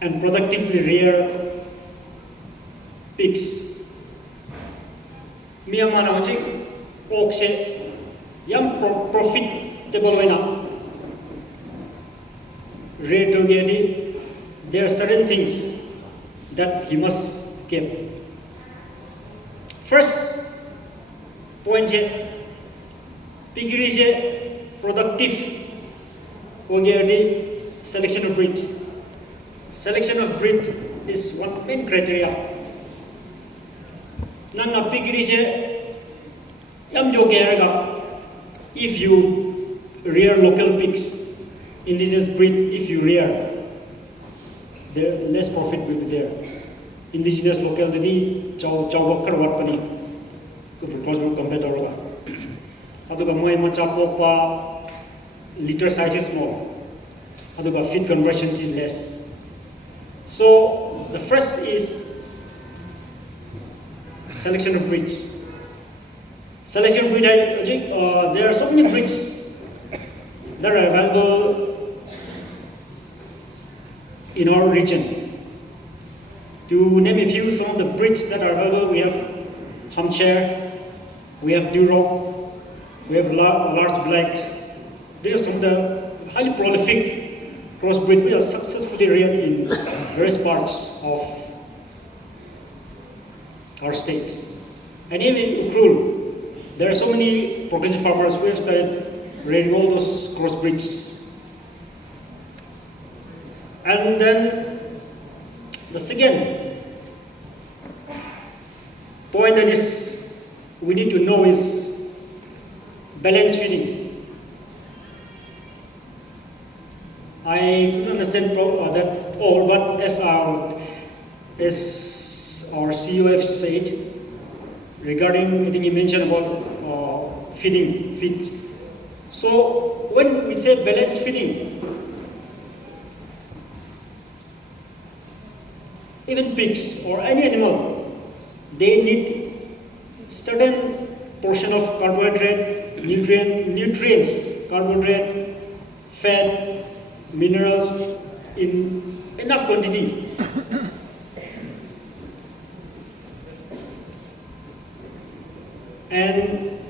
and productively rear pigs. Myanmar hojik okse yam profitable ena rear to get. There are certain things that he must keep. First point je piggery je productive ogedi selection of breed. Selection of breed is one main criteria. Nanga piggery je yam jo gerega if you rear local pigs, indigenous breed if you rear, there less profit will be there. Indigenous local dadi chow worker what pani to propose no competitor. Aduga moy macha popa litter size is small. Aduga feed conversion is less. So the first is selection of breeds. Selection of breed, there are so many breeds that are available in our region. To name a few, some of the breeds that are available, we have Hampshire, we have Duroc, we have large black. These are some of the highly prolific crossbreed which are successfully reared in various parts of our state. And even in Ukrul, there are so many progressive farmers who have started rearing all those crossbreeds. And then the second point that is we need to know is balance feeding. I couldn't understand that all, but as our CEO have said regarding, I think he mentioned about feed. So when we say balance feeding, even pigs or any animal, they need certain portion of carbohydrate, nutrients, carbohydrate, fat, minerals in enough quantity. And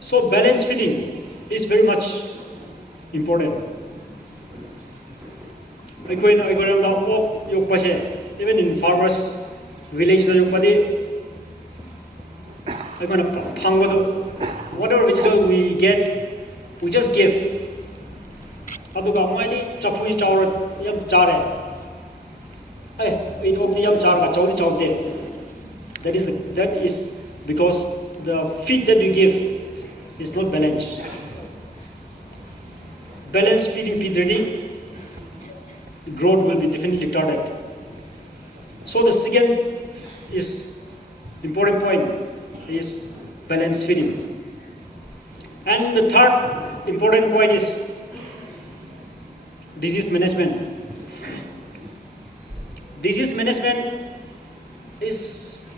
so balance feeding is very much important. Even in farmers' village, whatever vegetable we get, we just give. That is because the feed that we give is not balanced. Balanced feeding feed ready, the growth will be definitely retarded. So the second is important point is balanced feeding. And the third important point is disease management. Disease management is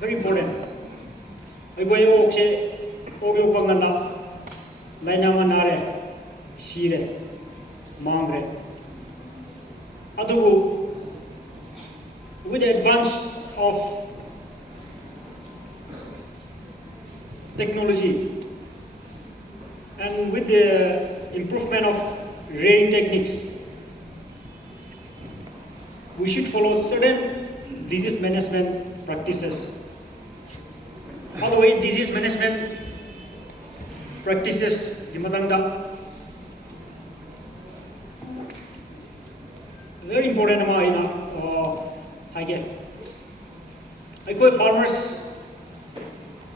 very important. With the advance of technology and with the improvement of rearing techniques, we should follow certain disease management practices. By the way, disease management practices di matangda very important naman ina hage. Ay ko farmers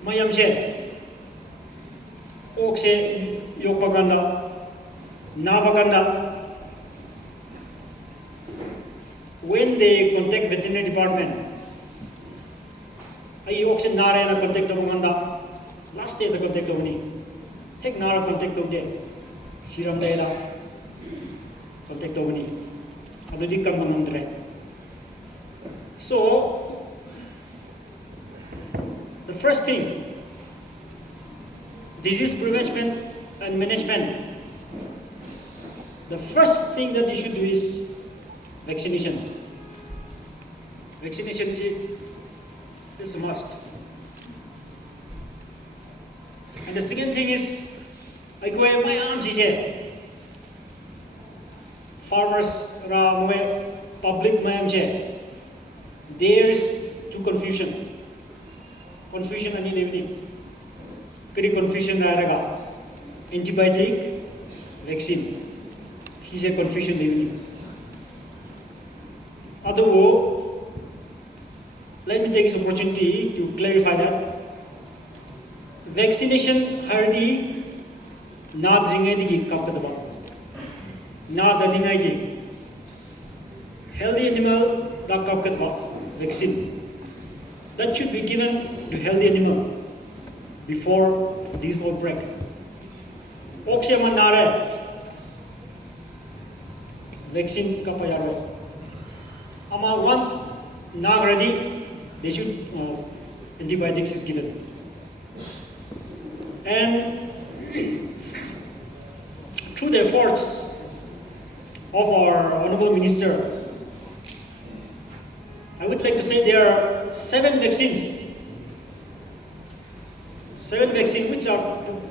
mayam siya okse yokpaganda nabaganda, when they contact veterinary department, I okse nare na contact tabunganda, last stage the contact tabuni, hek nara contact tabde, siram daida contact tabuni, adudi kamandre. So the first thing, disease prevention and management. The first thing that you should do is vaccination. Vaccination is a must. And the second thing is, I go my arms farmers public there is too confusion. Confusion ani levni. Kari confusion raga. Antibiotic, vaccine. He's a confusion levni. Although, let me take this opportunity to clarify that vaccination hardi na dringai digi kapkadaba. Na daningai gi. Healthy animal da kapkadaba vaccine. That should be given to healthy animal before this outbreak. Oksyaman nare vaccine kapayaro. Ama once not ready, they should antibiotics is given. And through the efforts of our Honorable Minister, I would like to say there are 7 vaccines. 7 vaccines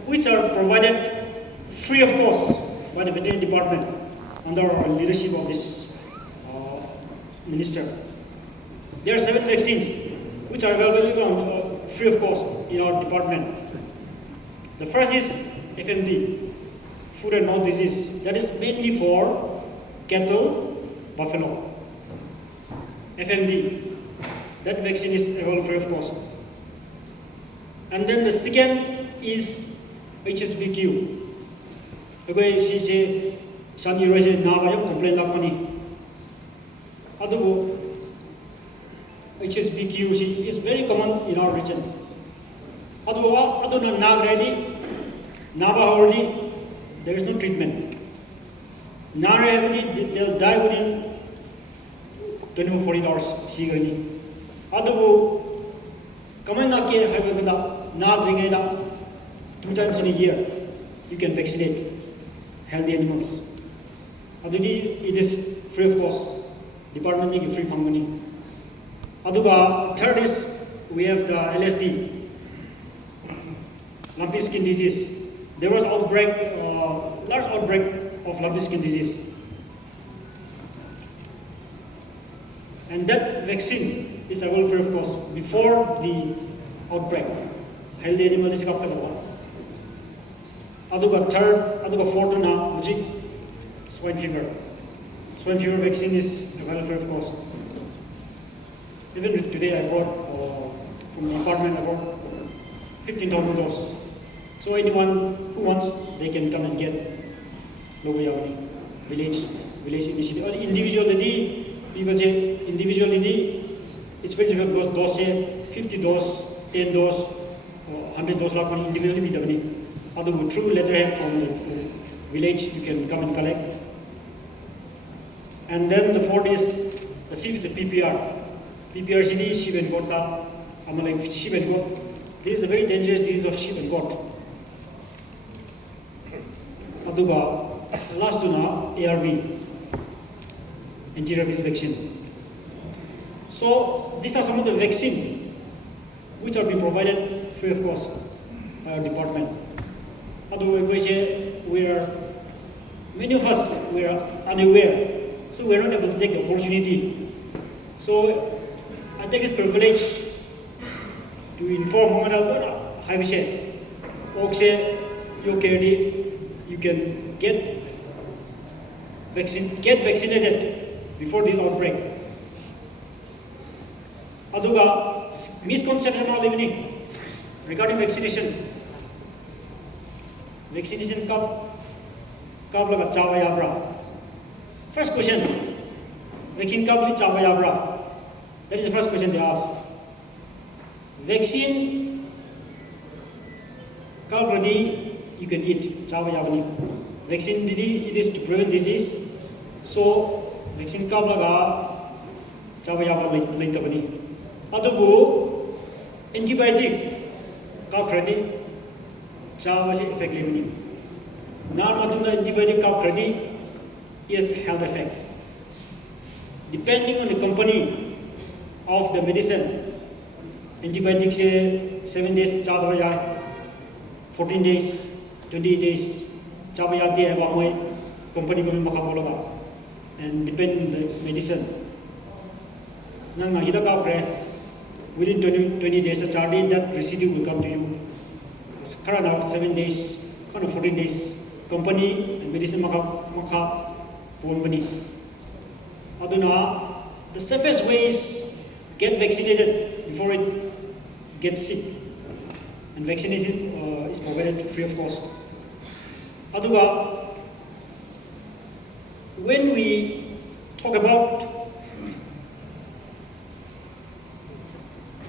which are provided free of cost by the veterinary department under our leadership of this minister. There are 7 vaccines which are available free of cost in our department. The first is FMD, foot and mouth disease. That is mainly for cattle, buffalo. FMD, that vaccine is available free of cost. And then the second is HSBQ. Because she say, Shani Roy complain lakmani. Adugo, HSBQ is very common in our region. Adugo, aduna nag ready, naba already, there is no treatment. Nare they'll die within 24 40 hours. Adugo, coming na ke habagada na dringeda 2 times in a year, you can vaccinate healthy animals. Adudi, it is free of cost. Department is free from money. Aduga, third is we have the LSD, lumpy skin disease. There was large outbreak of lumpy skin disease. And that vaccine is available free of cost before the outbreak. Healthy animal is kapkadaba. Aduga third, aduga fourth na swine fever. Swine fever vaccine is available free of cost. Even today I brought from the department about 15,000 doses. So anyone who wants, they can come and get Lobuyawani village initiative. Or individually, it's very difficult because dose 50 dose, 10 dose, 100 dose lakman individually be the other through letterhead from the village you can come and collect. And then the fourth is the fifth is the PPR. PPR CD sheep and goat like sheep and goat. This is a very dangerous disease of sheep and goat. Aduga last one ARV, anti-rabies vaccine. So these are some of the vaccines which are being provided free of cost by our department. Many of us were unaware, so we are not able to take the opportunity. So I take this privilege to inform you can get vaccinated before this outbreak. Aduga misconception regarding vaccination. vaccination kab laga chawa yabra. First question, vaccine kab li chawa yabra. That is the first question they ask. Vaccine kab ready you can eat chawa yabani. Vaccine didi it is to prevent disease. So vaccine kab laga chawa yaba leitabani. Adubu antibiotic kab ready chawa se effect lebani. Now antibiotic kab ready is health effect. Depending on the company of the medicine, antibiotics 7 days chadwa jai, 14 days, 20 days chadwa jati hai ba moi company ko makha bologa, and depend on the medicine. Nang hida ka pre within 20 days a chardi that residue will come to you. Current 7 days, kind of 14 days. Company and medicine makha boni. Aduna, the safest way is get vaccinated before it gets sick, and vaccination is provided free of cost. Aduga, when we talk about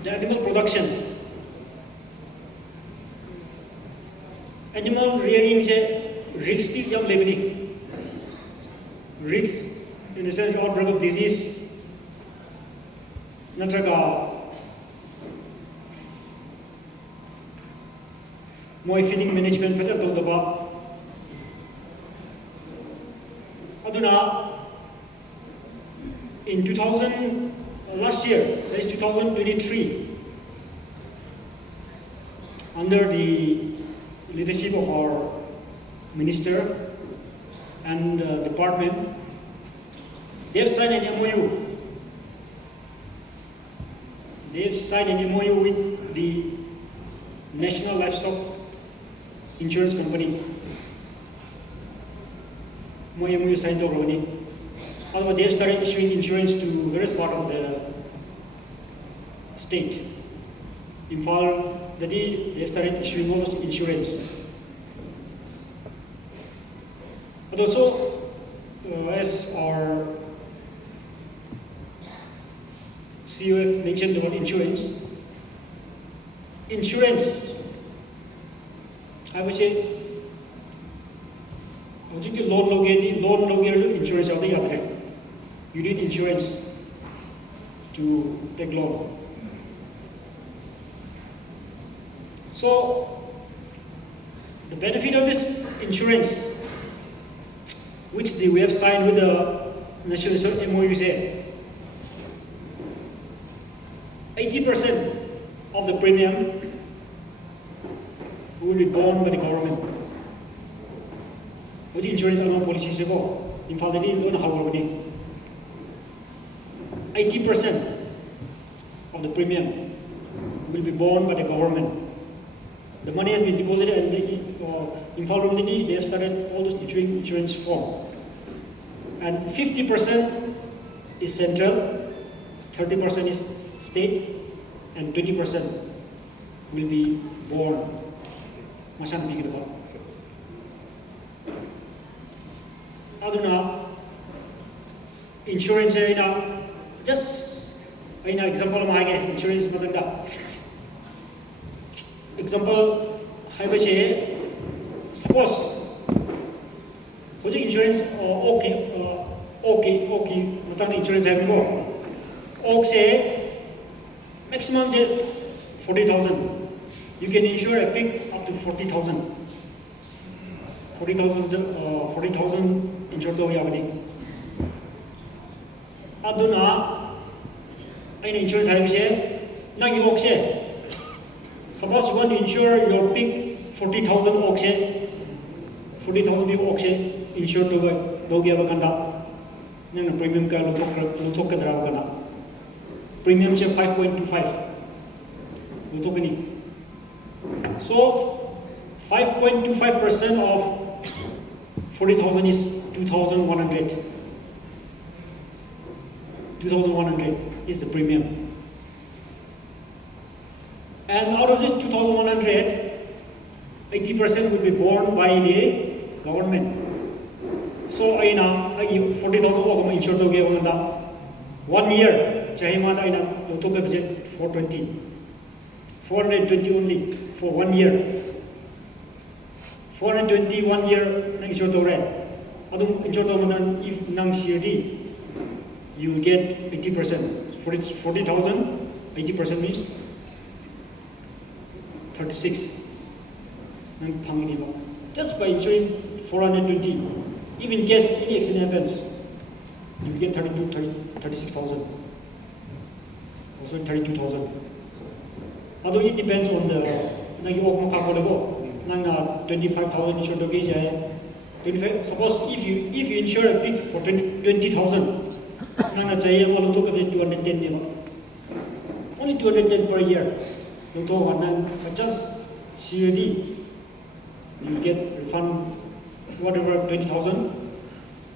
the animal production, animal rearing is a risky young living. Risks in the sense of outbreak of disease, natraga more feeding management pressure to the bar. Aduna in 2000 last year, that is 2023, under the leadership of our minister and department, they have signed an MOU. They have signed an MOU with the National Livestock Insurance Company. MOU signed already. Although they have started issuing insurance to various parts of the state. In fact, they have started issuing all those insurance. But also, as our COF mentioned about insurance, I would say, loan insurance out there. You need insurance to take loan. So, the benefit of this insurance, which we have signed with the National Research MOU, say 80% of the premium will be borne by the government. What the insurance and policy is about? In fact, they don't have already. 80% of the premium will be borne by the government. The money has been deposited, and in fact, they have started all those insurance form. And 50% is central, 30% is state, and 20% will be borne. Masan bigit ba? Aduna insurance ina just ina example maage insurance matanda. Example haibache suppose hoji insurance okay matang insurance hai mo ok se maximum 40,000. You can insure a pig up to 40,000. 40,000 insured to yabani. Aduna any insurance have say nangi okse. Suppose you want to insure your pig 40,000 okse, 40,000 pig okse insured to dogi abakanda. Nang premium ka lutok ka daraw kana. Premium siya 5.25. Lutok ni. So 5.25% of 40,000 is 2,100. 2,100 is the premium. And out of this 2,100, 80% will be borne by the government. So I 40,000 of insured to give 1 year. Chahima I to budget 420 only for 1 year. 420 1 year insured to rent. Adum insured to if nang CRD, you will get 80%. 40,000, 80% means 36. Just by insuring 420, if in case any accident happens, you will get 36,000. Also 32,000. Although it depends on the 25,000 insured to get 25. Suppose if you insure a pig for 20,000, only 210 only 210 per year. Just CAD, you get refund whatever 20,000,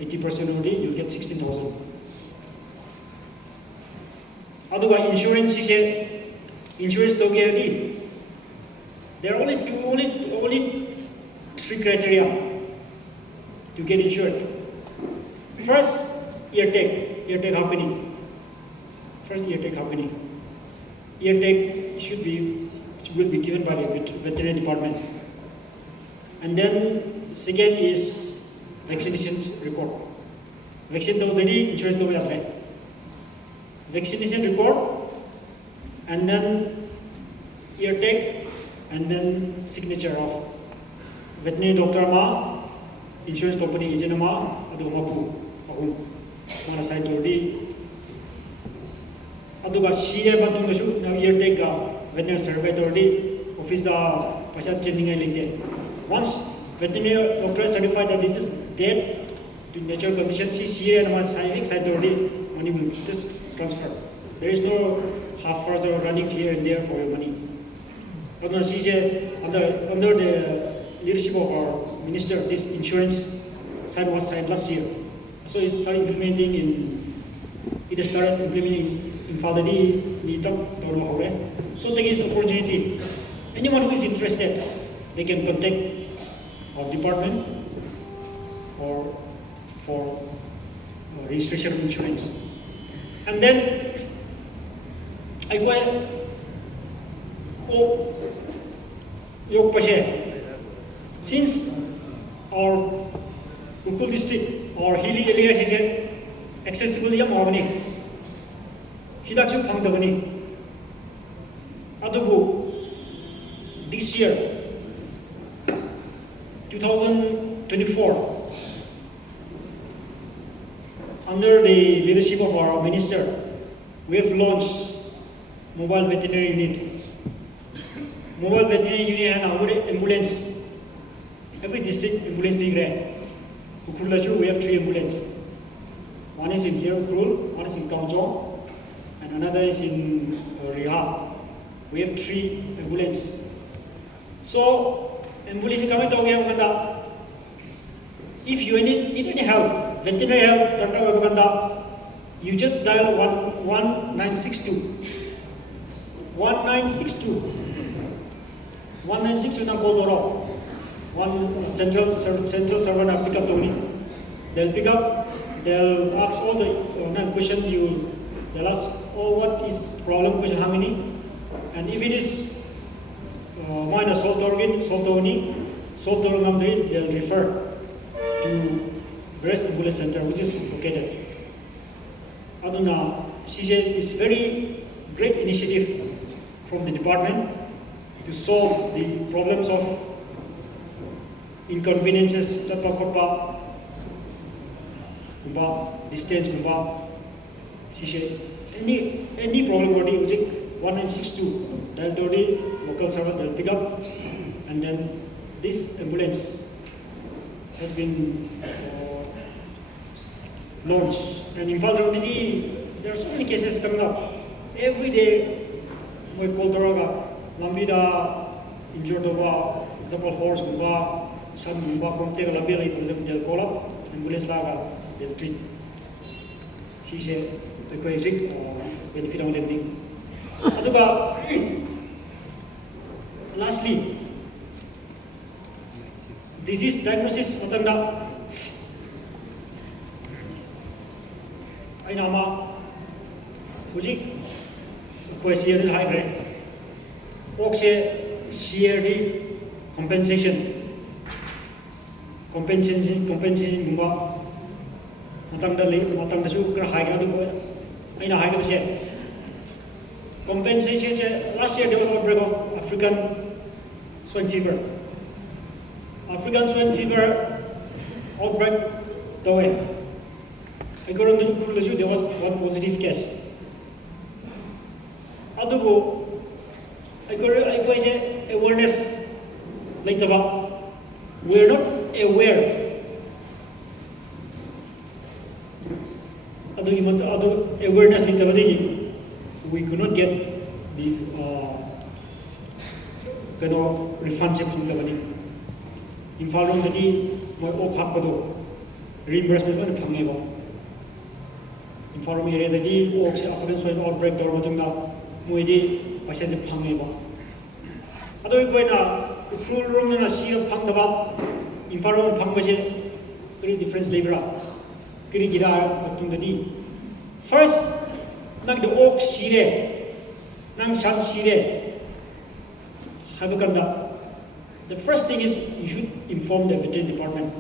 80% already, you get 16,000. Otherwise, insurance is insurance to get there are only 3 criteria to get insured. First, ear-tag company. First, ear-tag company. Ear-tag will be given by the veterinary department. And then second is vaccination record. Vaccine already insurance to be vaccination record, and then ear-tag, and then signature of veterinary doctor ma, insurance company agent ma, aduga mapu mana side already. Aduga CA batung gasu na ear-tag ga veterinary survey already office da pasat changing link. Once veterinary doctor certified that this is dead to natural condition, CA and my side already, money will just transfer. There is no half hours or running here and there for your money. But now CA under the leadership of our minister, this insurance sign was signed last year. So it started implementing it started implementing in Faldadi, so take this opportunity. Anyone who is interested, they can contact our department or for registration of insurance. And then I go since our Ukul district or hilly areas is accessible young morning, Hidachu Pangdavani. Adubu this year 2024, under the leadership of our minister, we have launched mobile veterinary unit. Mobile veterinary unit and our ambulance. Every district ambulance being ran. Ukulaju, we have 3 ambulances. One is in here, Ukrul, one is in Kaujong, and another is in Riha. We have 3 ambulances. So, ambulance coming to if you need any help, veterinary help, you just dial 1962. 1962. 1962 na call Doro. One central server pick up Tony. They'll pick up, they'll ask all the question they'll ask, what is problem question, how many? And if it is minor solved organ, solved organ, they'll refer to breast ambulance center, which is located. Aduna, she said it's very great initiative from the department to solve the problems of inconveniences, distance, she said any problem already, 1962, dial already, local server they'll pick up, and then this ambulance has been launched. And in fact, already there are so many cases coming up. Every day, we call Doroga, Lambida, injured over, example, horse, some from Tegalabili, they'll call up, ambulance laga, they'll treat. She said, the treat benefit on lending. Lastly, disease diagnosis matanda aina ama hujik ko CR hai gre okse CRD compensation gumba matang da su kra hai gra du aina hai ga se compensation last year there was outbreak of African swine fever. African swine fever outbreak according to there was one positive case. Adugo awareness later we are not aware. Adu awareness later we could not get these kind of refund check from the money. In following the day, my off hapado reimbursement on the Pangebo. In following area the day, Oaks African swine outbreak the Rotunga, Muidi, Pasha Pangebo. Other going to cruel room and a sea of Pangaba, in following Pangaje, very different labor. Kirigira to the day. First, nang the oak shire, nang shan shire, habakanda. The first thing is you should inform the veterinary department.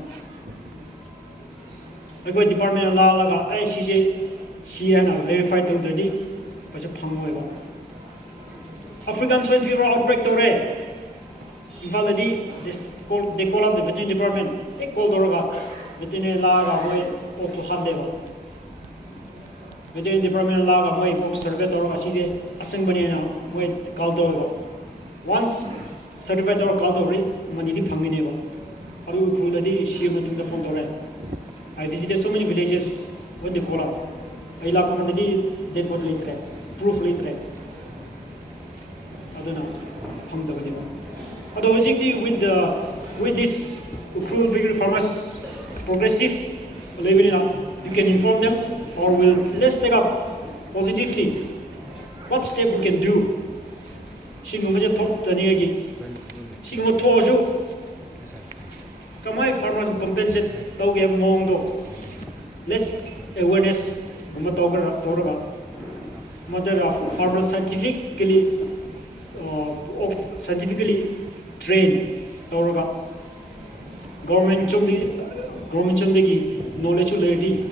Because department laga ICC shire na verified to the day, but a pango. African swine fever outbreak to red. In fact, they call up the veterinary department. They call the roga veterinary laga way or to have level. Veterinary department laga may book certificate or achise assembly na may kaldo. Once certificate or kaldo manidi panginebo. Aru kuladi share matung the phone tore. I visited so many villages when they call up. I lack manidi dead body litre, proof litre. I don't know. Hum the video. Although with this cruel big farmers progressive level, you can inform them. Or let's take up positively what step we can do. Shingumaja top the Niagi. Shingo Tojo. Kamai farmers compensate Togi Mondo. Let's awareness Matoga Mother of farmers scientifically trained Toga. Government Chundigi knowledge already.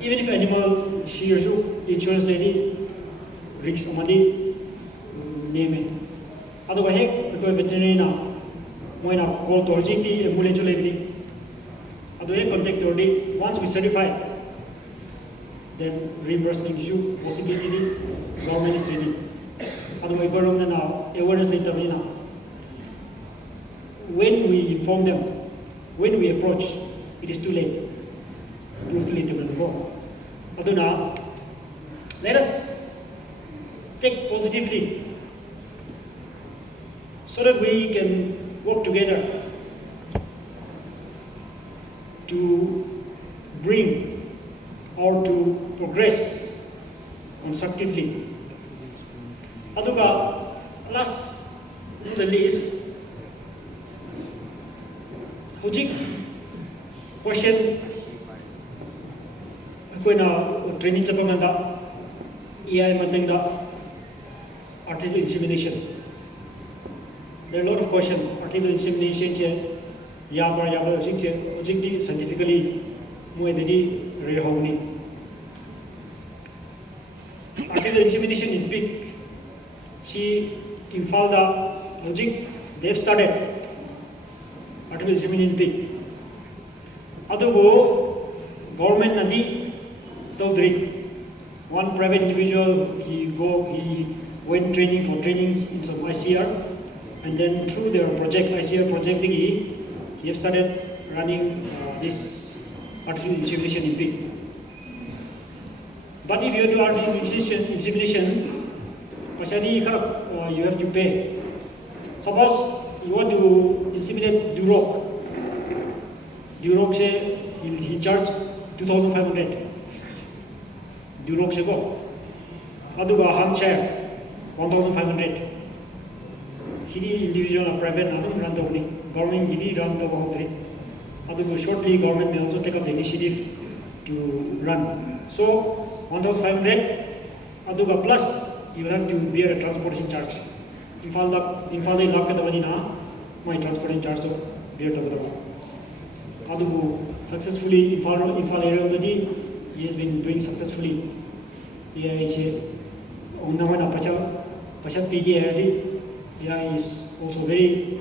Even if animal shears insurance lady risks money name it. Otherwise, because veterinary now, when I call to RGT ambulance lady, otherwise contact already. Once we certify, then reimbursement issue possibility government is ready. Otherwise, government now awareness later now. When we inform them, when we approach, it is too late. Aduna, let us take positively so that we can work together to bring or to progress constructively. Aduga, last but not least, hujik question. Training Chapamanda, AI Matanga, artificial insemination. There are a lot of questions. Artificial insemination, Yabra, scientifically, Muedidi, Rehogni. Artificial insemination in pig. She in Falda, Logic, they've started artificial insemination in pig. Adugo, government Nadi. One private individual, he went training for trainings in some ICR, and then through their project, ICR project, he have started running this artificial insemination in pig. But if you do artificial insemination, you have to pay. Suppose you want to inseminate Duroc say he charged 2,500. Duroc Shego. Aduga Ham chair 1,500. city individual or private run the government gidi run the boundary. Shortly government may also take up the initiative to run. So 1,500 aduga plus you have to bear a transportation charge. Infal lock na my transportation charge to bear to successfully Infal area already he has been doing successfully. Yeah, Pachat PG already. Yeah, is also very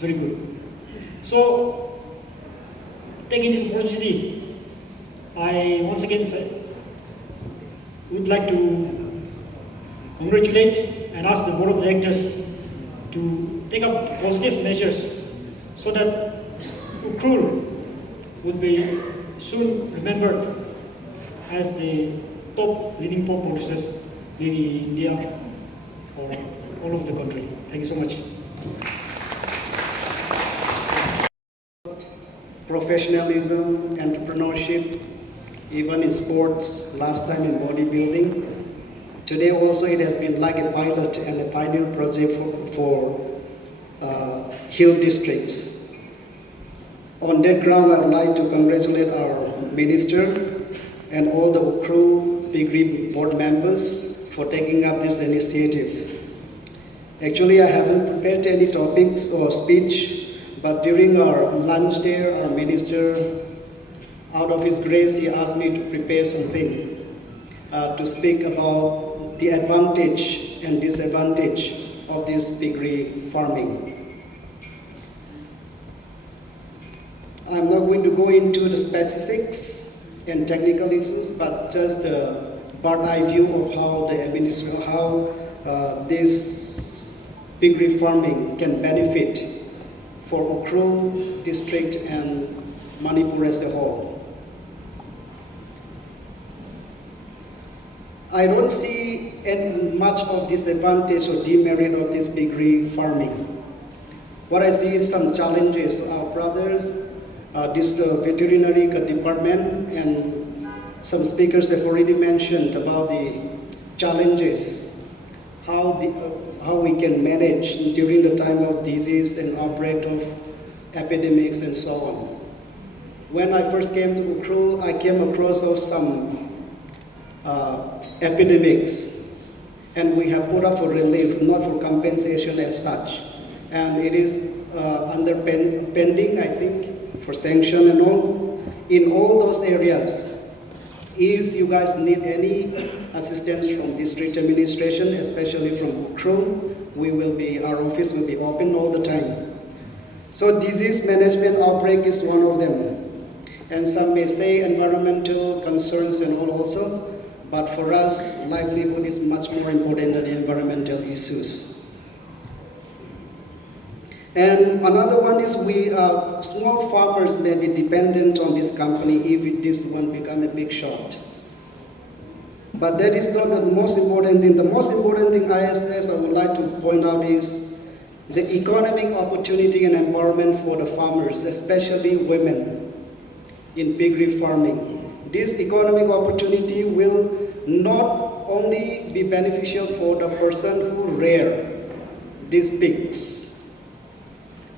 good. So taking this opportunity, I once again would like to congratulate and ask the board of directors to take up positive measures so that Ukhrul will be soon remembered as the top leading pork producers maybe in India or all over the country. Thank you so much. Professionalism, entrepreneurship, even in sports, last time in bodybuilding. Today also it has been like a pilot and a pioneer project for hill districts. On that ground, I would like to congratulate our minister and all the Ukhrul Piggery board members for taking up this initiative. Actually, I haven't prepared any topics or speech, but during our lunch there, our minister, out of his grace, he asked me to prepare something to speak about the advantage and disadvantage of this piggery farming. I'm not going to go into the specifics and technical issues, but just a bird's-eye view of how this piggery farming can benefit for Ukhrul district and Manipur as a whole. I don't see much of disadvantage or demerit of this piggery farming. What I see is some challenges. Our brother, this veterinary department and some speakers have already mentioned about the challenges, how we can manage during the time of disease and outbreak of epidemics and so on. When I first came to Ukhrul, I came across some epidemics, and we have put up for relief, not for compensation as such. And it is under pending, I think, for sanction and all. In all those areas, if you guys need any assistance from district administration, especially from Ukhrul, our office will be open all the time. So disease management outbreak is one of them. And some may say environmental concerns and all also, but for us, livelihood is much more important than the environmental issues. And another one is small farmers may be dependent on this company if this one become a big shot. But that is not the most important thing. The most important thing I would like to point out is the economic opportunity and empowerment for the farmers, especially women in piggery farming. This economic opportunity will not only be beneficial for the person who rear these pigs.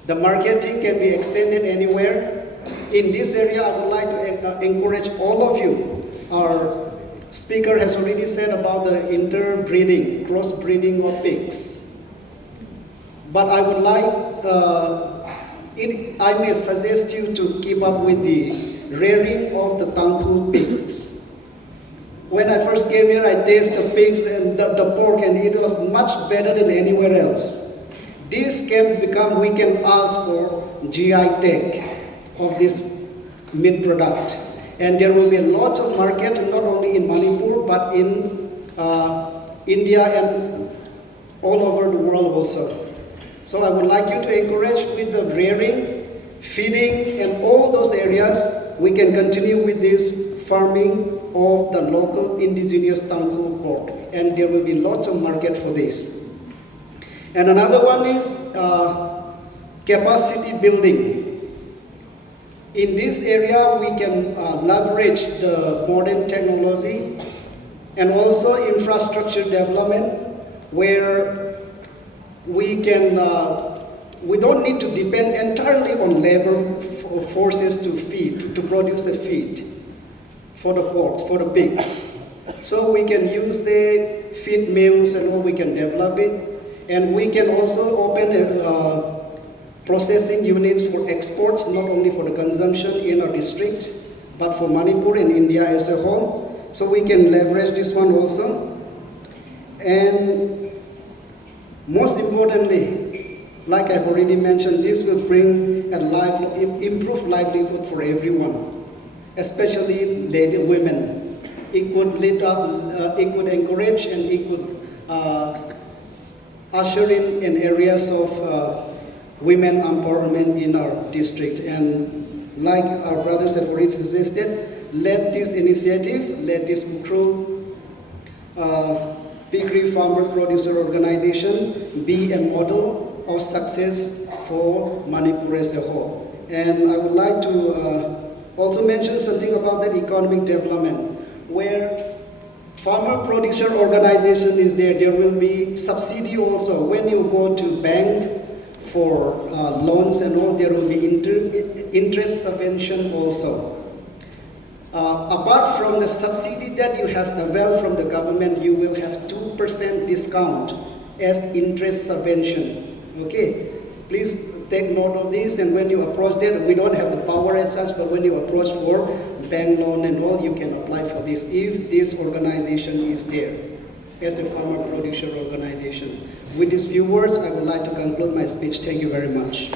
The marketing can be extended anywhere. In this area, I would like to encourage all of you. Our speaker has already said about the interbreeding, crossbreeding of pigs. But I would like, I may suggest you to keep up with the rearing of the Tangkhul pigs. When I first came here, I tasted the pigs and the pork, and it was much better than anywhere else. This can become, we can ask for GI tag of this meat product. And there will be lots of market, not only in Manipur, but in India and all over the world also. So I would like you to encourage with the rearing, feeding, and all those areas. We can continue with this farming of the local indigenous Tangkhul pork. And there will be lots of market for this. And another one is capacity building. In this area, we can leverage the modern technology and also infrastructure development, where we can we don't need to depend entirely on labor forces to feed, to produce the feed for the porks, for the pigs. So we can use the feed mills and all, we can develop it. And we can also open processing units for exports, not only for the consumption in our district, but for Manipur and India as a whole. So we can leverage this one also. And most importantly, like I've already mentioned, this will bring improved livelihood for everyone, especially lady women. It would encourage and it could usher in areas of women empowerment in our district. And like our brothers have already suggested, let this initiative, let this Ukhrul Piggery Farmer Producer Organization be a model of success for Manipur as a whole. And I would like to also mention something about that economic development, where farmer producer organization is there. There will be subsidy also. When you go to bank for loans and all, there will be interest subvention also. Apart from the subsidy that you have availed from the government, you will have 2% discount as interest subvention. Okay, please take note of this. And when you approach that, we don't have the power as such, but when you approach for bank loan and all, you can apply for this if this organization is there as a farmer producer organization. With these few words, I would like to conclude my speech. Thank you very much.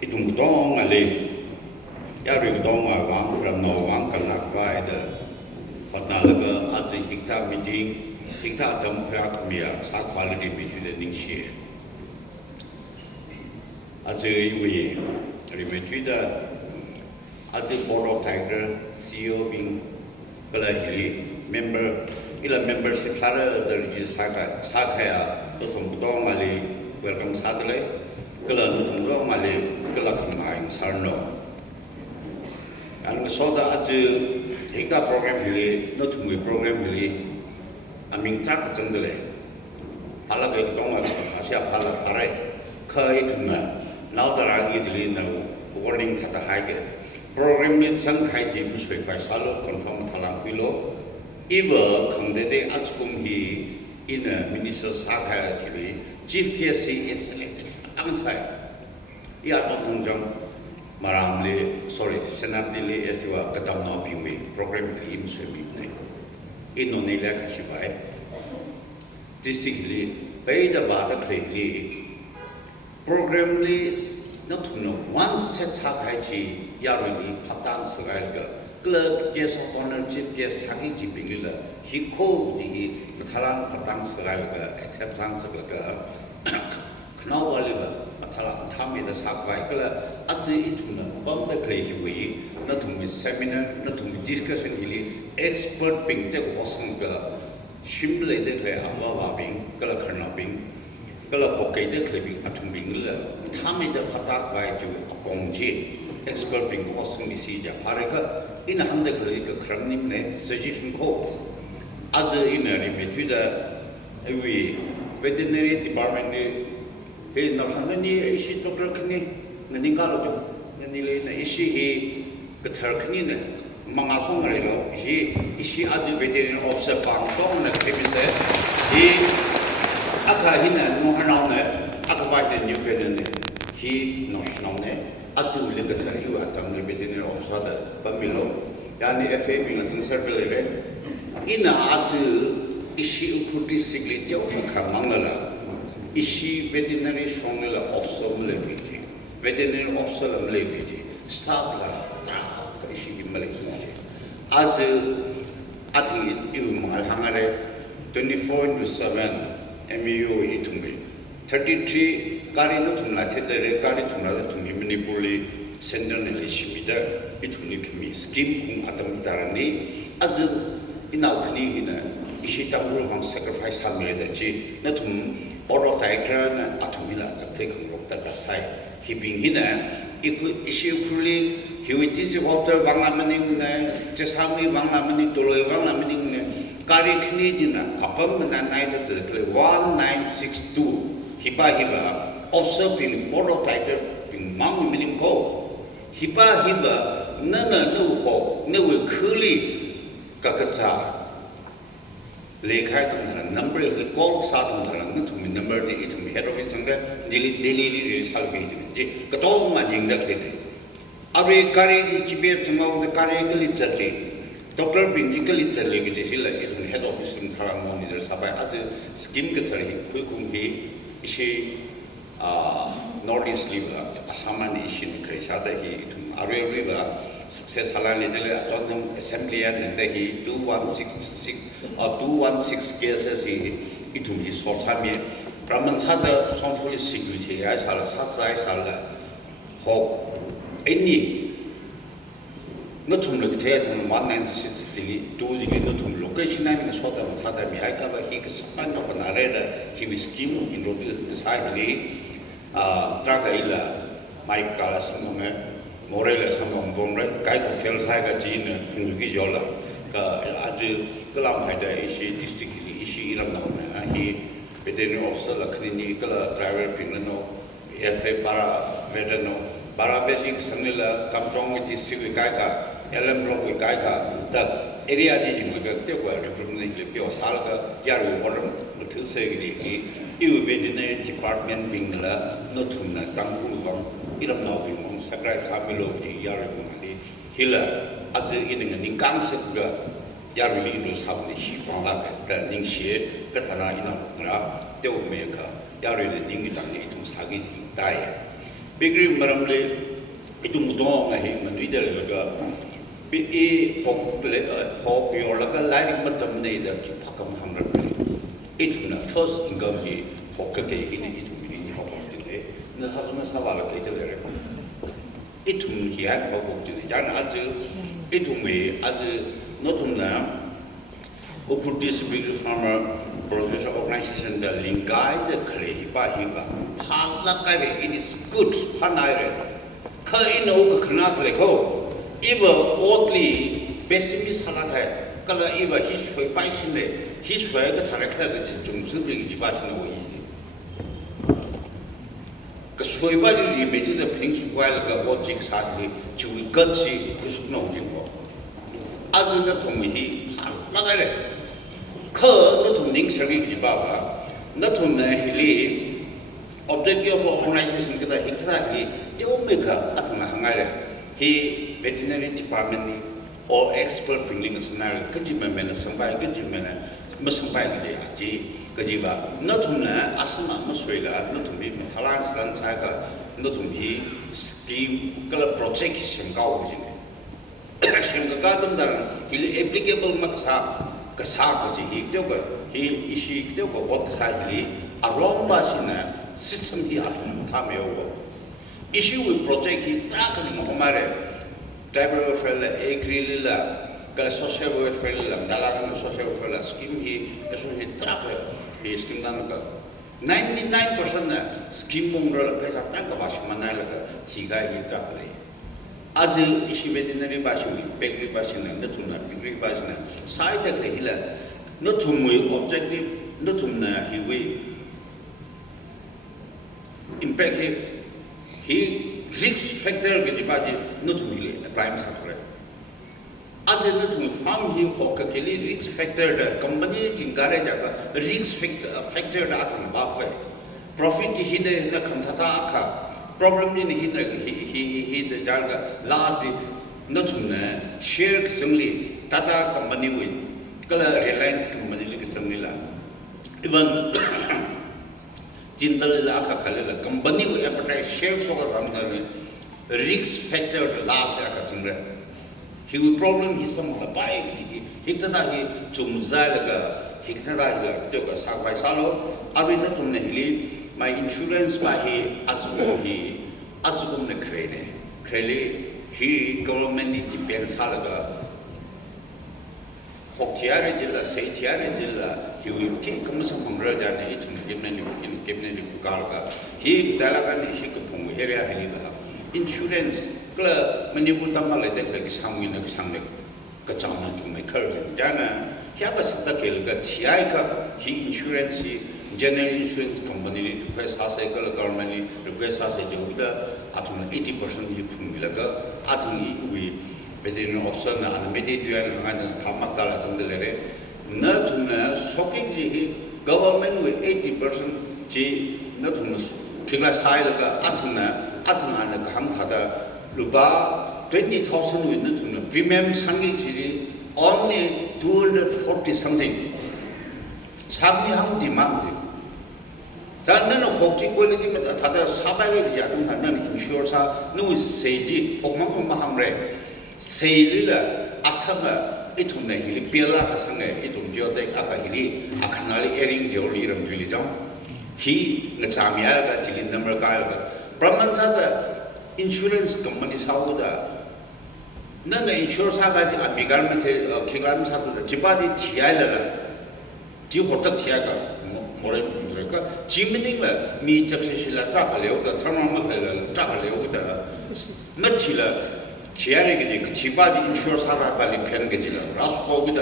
Itung dong ali, ya ring dong wang ram no wang kalak bai de, patna laga azi hikta meeting, hikta dam prak mia sak quality meeting de ning xie. Azi we remetri da, azi board of director CEO bing kala hili member ila membership sara dari sakaya to tum dong ali welcome sadle. Kala nutung dong ali kala kamain sarno. Ang soda aja hingga program hili nutung program hili aming trak jendele. Hala ke dong ali khasya hala pare kai tuna now daragi dili na warning thata haige program ni sang khai ji muswe kai salo confirm thalang pilo iba khangde de achkum hi in minister sakha thili chief KC is selected. Angsai, ia tongtong maramli, sorry, senat dili estiwa ketam na bingwi program im semi nai. Ino nila kasibai. Disikli, baida bada kli program li natuno one set sakai chi yaruli patang segal ke klub guest of honor chief guest sagi ji bingila hiko di matalang patang segal ke accept sang segal ke now waliba athala thami da sakwai kala azi ituna bomba kleihi na thumi seminar na thumi discussion hili expert ping te wasang ga shimle de kle amma wa bing kala kharna bing kala hokai de kle bing athum bing la thami da phata kwai ju apongji expert ping wasang ni si ja pareka in hamde kle ka kharni ne suggestion ko azi ina ri metu da we veterinary department ne he na sanga ni ishi to kni na ningalo jo ni le na ishi he kathar kni ne manga song re lo he ishi adu veterinary officer pang tong na kemise he aka hina no hanau ne aka ba de new ne he no shnau ne aju le kathar yu atam le veterinary officer da pamilo yani fa bi na tin serve le ina aju ishi ukhuti sigli jo ka mangala ishi veterinary songla officer mleji veterinary officer mleji staff la tra ka ishi mleji as athi ibu mal hangare 24/7 MEU itumbi 33 kari no thumla thedere kari thumla thumi manipurli center ne lishimida ituni khmi scheme kung atam darani az inau khni hina ishi tamul hang sacrifice hamle da ji na thum board of director na atumila chakthei khangrok ta sai hiping hina issue fully Huitis water Wangamaning, Chesami Wangamani, Tolo Wangamaning, Kari Knidina, upon the night of the 1962, Hiba, also being prototype being Mount Mining Go. Hiba, Nana no hope, no curly Kakata. Lake High number of the gold Saturn to me number the item head of it and daily salvation. Katom Mading the clinic. Abbey carried GBF some of the carried literally. Dr. Bindical literally, which is like head office in Taramon, there's a by other skin catering, Kukumbi, she Northeast River, Asaman Ishin, Krishada, he to Ariel River. Success Halali Johnson Assembly and then he 2166 or 216 cases he to his short time. Brahman Sada Sonful Security, I shall Satsai Sala Hope any not to look at 1960 2 degree not to location and sort of Tadami. I cover he is a of an arena, he was scheme in Robil Sahili, Dragaila, Mike Galasimo. Morel some of Bomre, Kaito Fells Haga Gene, Nugijola, Aju Galam had a issue district issue Iran. He within also Lakini, driver Pinano, FA Para Vedano, Barabelik Sanilla, Kamjong district with Gaika, Elam Block with Gaika, that area did you get there were representing Pio Salga, Yaru Water, Matilse, you veterinary department being the Notuna, Tangulum. Iram now being on Sakrai Samilo, Yarimali, Hilla, as in an incansate Yarili Indus have the sheep on like the Ningshe, Katana in a Teomeka, Yarili Ningitan, Itum Sagi, die. Bigri Maramle, Itum Dong, a him and Vidal, be hope your local lighting, but the Nada, Kipakam 100. Itum first in Gumhi, Hokake in it. The husband have allocated it to me, he had a book to the young Aju, it to me, as not on them, who could distribute farmer producer organization, the Lingai, the Clay, Bahiba, Hanaka, it is good, Hanire, Kaino, Kanako, even oddly pessimist Hanaka, Kala Eva, his way by his way, the character with the Jumsuki, Jibasino. Because we limited the principle of what jigs hardly to we got see who's no jingle. Other than me, Lagare. Cur not to Ning Sari Baba, not to Nahili, objective of organization that exactly the Omega at Mahangare. He veterinary department or expert bringing a scenario, Kajiman, somebody, Kajiman, Musambay, Kajiba, not to Asama Muswela, not to be Metalan Saga, not to be scheme, color project, Shangao. Shangagadam, he applicable Maksa, Kasakaji, he, she, what Kasaki, around Basina, system he had Tameo. Issue with project he tracking Homare, driver welfare, agri lilla, social welfare, Dalagan social welfare scheme, he track. He scheme 99% scheme mongrel pesa tanka bash manala tiga hi traple as ishi veterinary bashing bakery bashing and tuna bakery bashing side the hila not to my objective not to he we impact he risk factor with the body not to he prime factor other than farm he hook a risk factor the company in garage risk factor that on buffet profit he in the Kantata problem in he the Jalga last not to share simply Tata company with color Reliance company like Samila even Jindal Laka Kalila company with advertise shares for the risk factor last Akatunga. He will problem is some of the bike. He Hitadahi, Chumzalaga, Hitadaga, Toga Sakai Salo, Abinatum Nehili, my insurance by he, Azum the Crane, Crele, he government depends Halaga, Hokiari Dilla, Saitiari Dilla, he will keep Commission from Rajan in Gimnani Kukalga, he Dalagan Shikapung area Heliba. insurance kala manipur tamal le de ke samgi na sangne ka chawna chumai khar jana kya ba sabda kel ga thiai ka hi insurance general insurance company request sa sai kala government request sa sai juda athun 80% hi phumila ga athun wi veterinary officer na anmedi duan ngana kamakala jangdele na thuna soking ji government with 80% ji na thuna kila sai la athuna na ham thada luba 20,000 with na thuna premium sangi ji only 240 something samni ham demand 자는 혹시 권리지 다들 사발이 야동 단단 인슈어사 누구 세지 복만만 함래 세일을 아사가 이통내 이 별라 가성에 이통 지어대 아까 이리 아카나리 에링 지올 이름 들리죠 히 나자미아가 질린 넘버 가가 브라만자다 인슈런스 컴퍼니 사우다 너는 인슈어사가 아미갈한테 기감사도 집안이 티야일라 지 호떡 티야가 모래 그러니까 지민이가 미적실라 잡으려고 터널만 잡으려고 맞지라 지하에게 그 집안이 인슈어사가 빨리 패는 게지라 라스코기다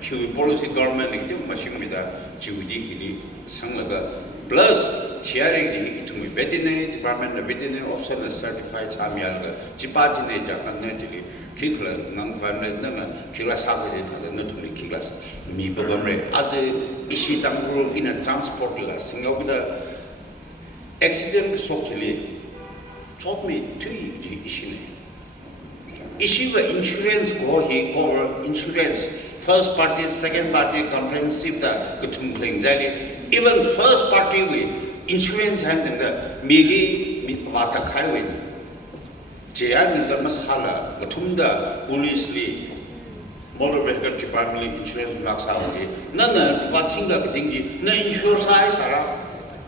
휴 폴리시 거버먼트 좀 마십니다 지우디히리 상가가 플러스 지하에게 좀 베테너리 디파트먼트 베테너리 오피서 서티파이드 참여할까 집안에 작가들이 기클 남관는 기라사게 되는 돈이 기라사 미버범에 아주 이시 당부로 인한 트랜스포트라 생각보다 액시던트 속질이 조금이 뒤 이시네 이시가 인슈런스 거기 cover insurance first party second party comprehensive 다 같은 굉장히 even first party with insurance 하는데 미리 왔다 가요 제한이 더 마살라 같은다 police리 motor vehicle department insurance 막사오지 나는 와팅가 그등지 나 인슈어사에 살아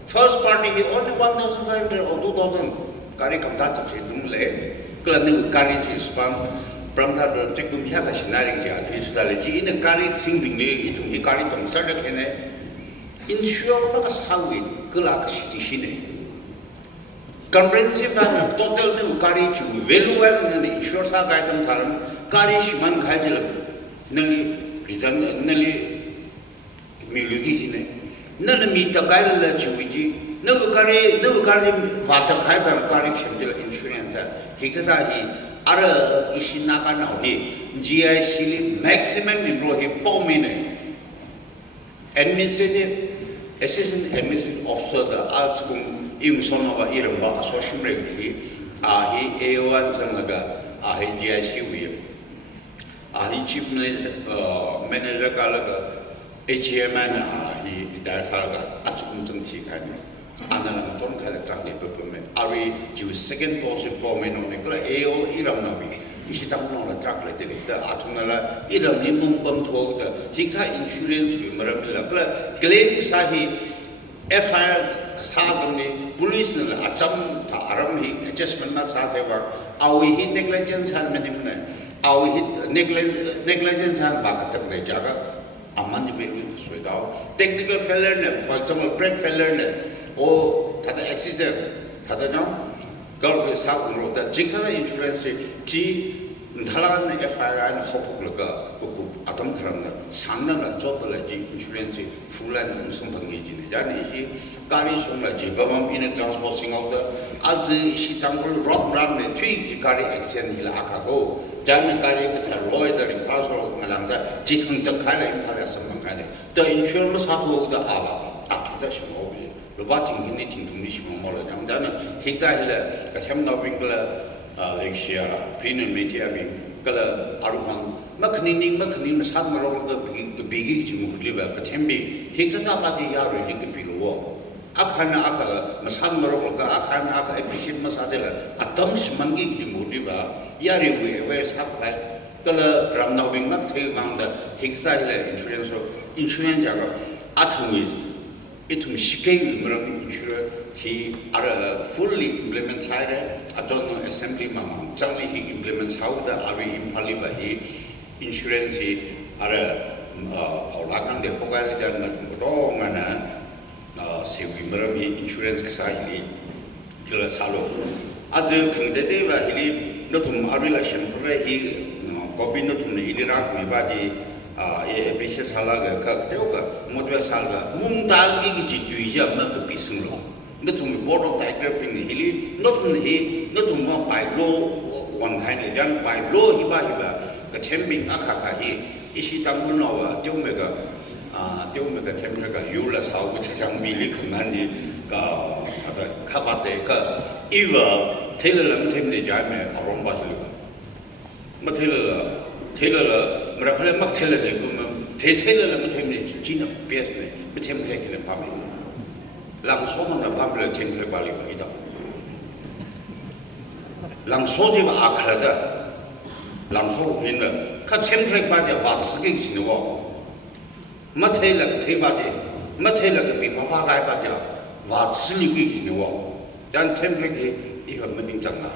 first party only 1,500 or 2,000 가리 감다잡지 dumle 그런데 가리지 스판 브람다도 지금 해가 시나리지 아주 수달지 이는 가리 싱빙이 이좀 이 가리 동설력 해네 인슈어가 사위 그라 시티시네 comprehensive and total the kari chu value well and insure sa guidance tharan kari shiman khajil nali return nali milugi hine nal mi ta gail la chuji no kari vata khaidan kari shimjil insurance hikta hi ara ishina ka na hi GIC li maximum employee per minute administrative assistant administrative officer the arts 임선호가 이른바 소심렉이 아히 A1 장나가 아히 GIC 위에 아히 chief manager 갈라가 HMN 아히 이달사가 아주 엄청지 가네 아나랑 좀 갈락장이 부분에 아위 지금 second post 보면 오늘 그 AO 이름나비 이시당로나 트랙을 되겠다 아통나라 이름이 문범 도우다 직사 인슈런스 말합니다 그 클레임 사히 FIR 사람이 police는 아점 다 아람히 adjustment 막 사대와 아위히 negligence 한 면이면 아위히 negligence 한 바깥 되자가 아만지 베리 수다오 technical failure for example brake failure 오 다들 accident 다들요 그걸 사고로 다 직사다 인슈런스 지 달라가는 FIR는 허폭을까 그 아tom 사람들 상당한 조건을지 인슈런스 풀라는 성방이지네 자니시 가리 송라지 바밤 이는 트랜스포팅 아웃 아즈 이시 당불 록람네 트위기 가리 액션이 라카고 자는 가리 그타 로이더링 파소로 말한다 지성적 가리 임파라 성방가네 더 인슈런스 사고가 아바 아프다 싶어오비 로바팅 기니 팅통니 싶어 몰라 장다는 히타힐라 가템나빙글라 Alexia, Prince Mediabi, Kala Aruhan, Makning, Sadmaro, the big Jimuliva, Katembi, Hixabadi Yari, Linkapi War. Akana Aka, Masadmaro, Akana Aka, Bishop Masadela, Atom Mangi Jimuliva, Yari, where's Haka, Kala Ramnawing Makte Manda, Hixaila insurance Jaga, Atomid. Itum shikeng meram insure he are fully implements hire adon assembly mamam changli he implements how the ari impaliba he insurance he are paulakan de pogai jan na tumbo ngana sewi meram he insurance ka sai ni kila salo 아주 강대대와 힐이 너tum 아리라 셴프레 히 고비 너tum 이리라 위바지 예 비시 살라가 그때가 모두가 살가 뭉다 이기 지주이자 뭐 비승로 너tum 보드 오브 다이렉팅 힐이 너tum 뭐 바이로 원하이네 전 바이로 히바 그 템빙 아카카히 이시 당문어와 좀메가 좀메가 템레가 유라 사오고 대장 밀리 그만이 가 카바데 그 이거 테일러는 템네 자메 아롬 바슬리가 뭐 테일러 뭐라 그래 막 테일러네 그러면 테일러는 템네 진짜 베스네 뭐 템레키는 밤에 랑소만 밤에 템레 발리가 이다 랑소지가 아칼다 랑소 있는 그 템레 바지 와스게 지노고 뭐 테일러 테바지 뭐 테일러 비바바가 바지 와슬리게 지노고 단 템레기 이거 뭐든 장난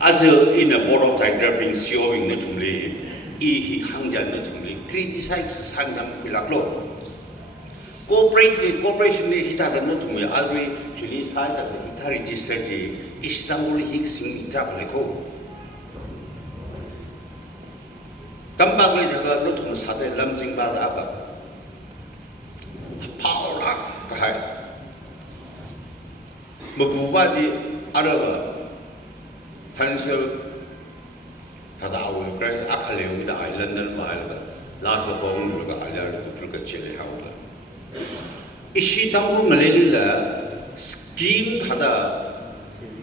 아주 이는 보러 다이더빙 시오빙 느낌이 이 항자는 느낌이 크리티사이즈 상담 필락로 코퍼레이션이 히타는 느낌이 아주 줄이 사이다 히타 리지스터지 이스탄불 힉싱 이타블레고 깜빡이 저거 느낌 사대 람징바다가 파워락 가해 뭐 부바지 알아봐 파이낸셜 다다 아우 그래 아칼레오미다 아일랜드를 말가 라서 보험으로가 알려도 그렇게 지내하고라 이시 당분 말레리라 스킨 하다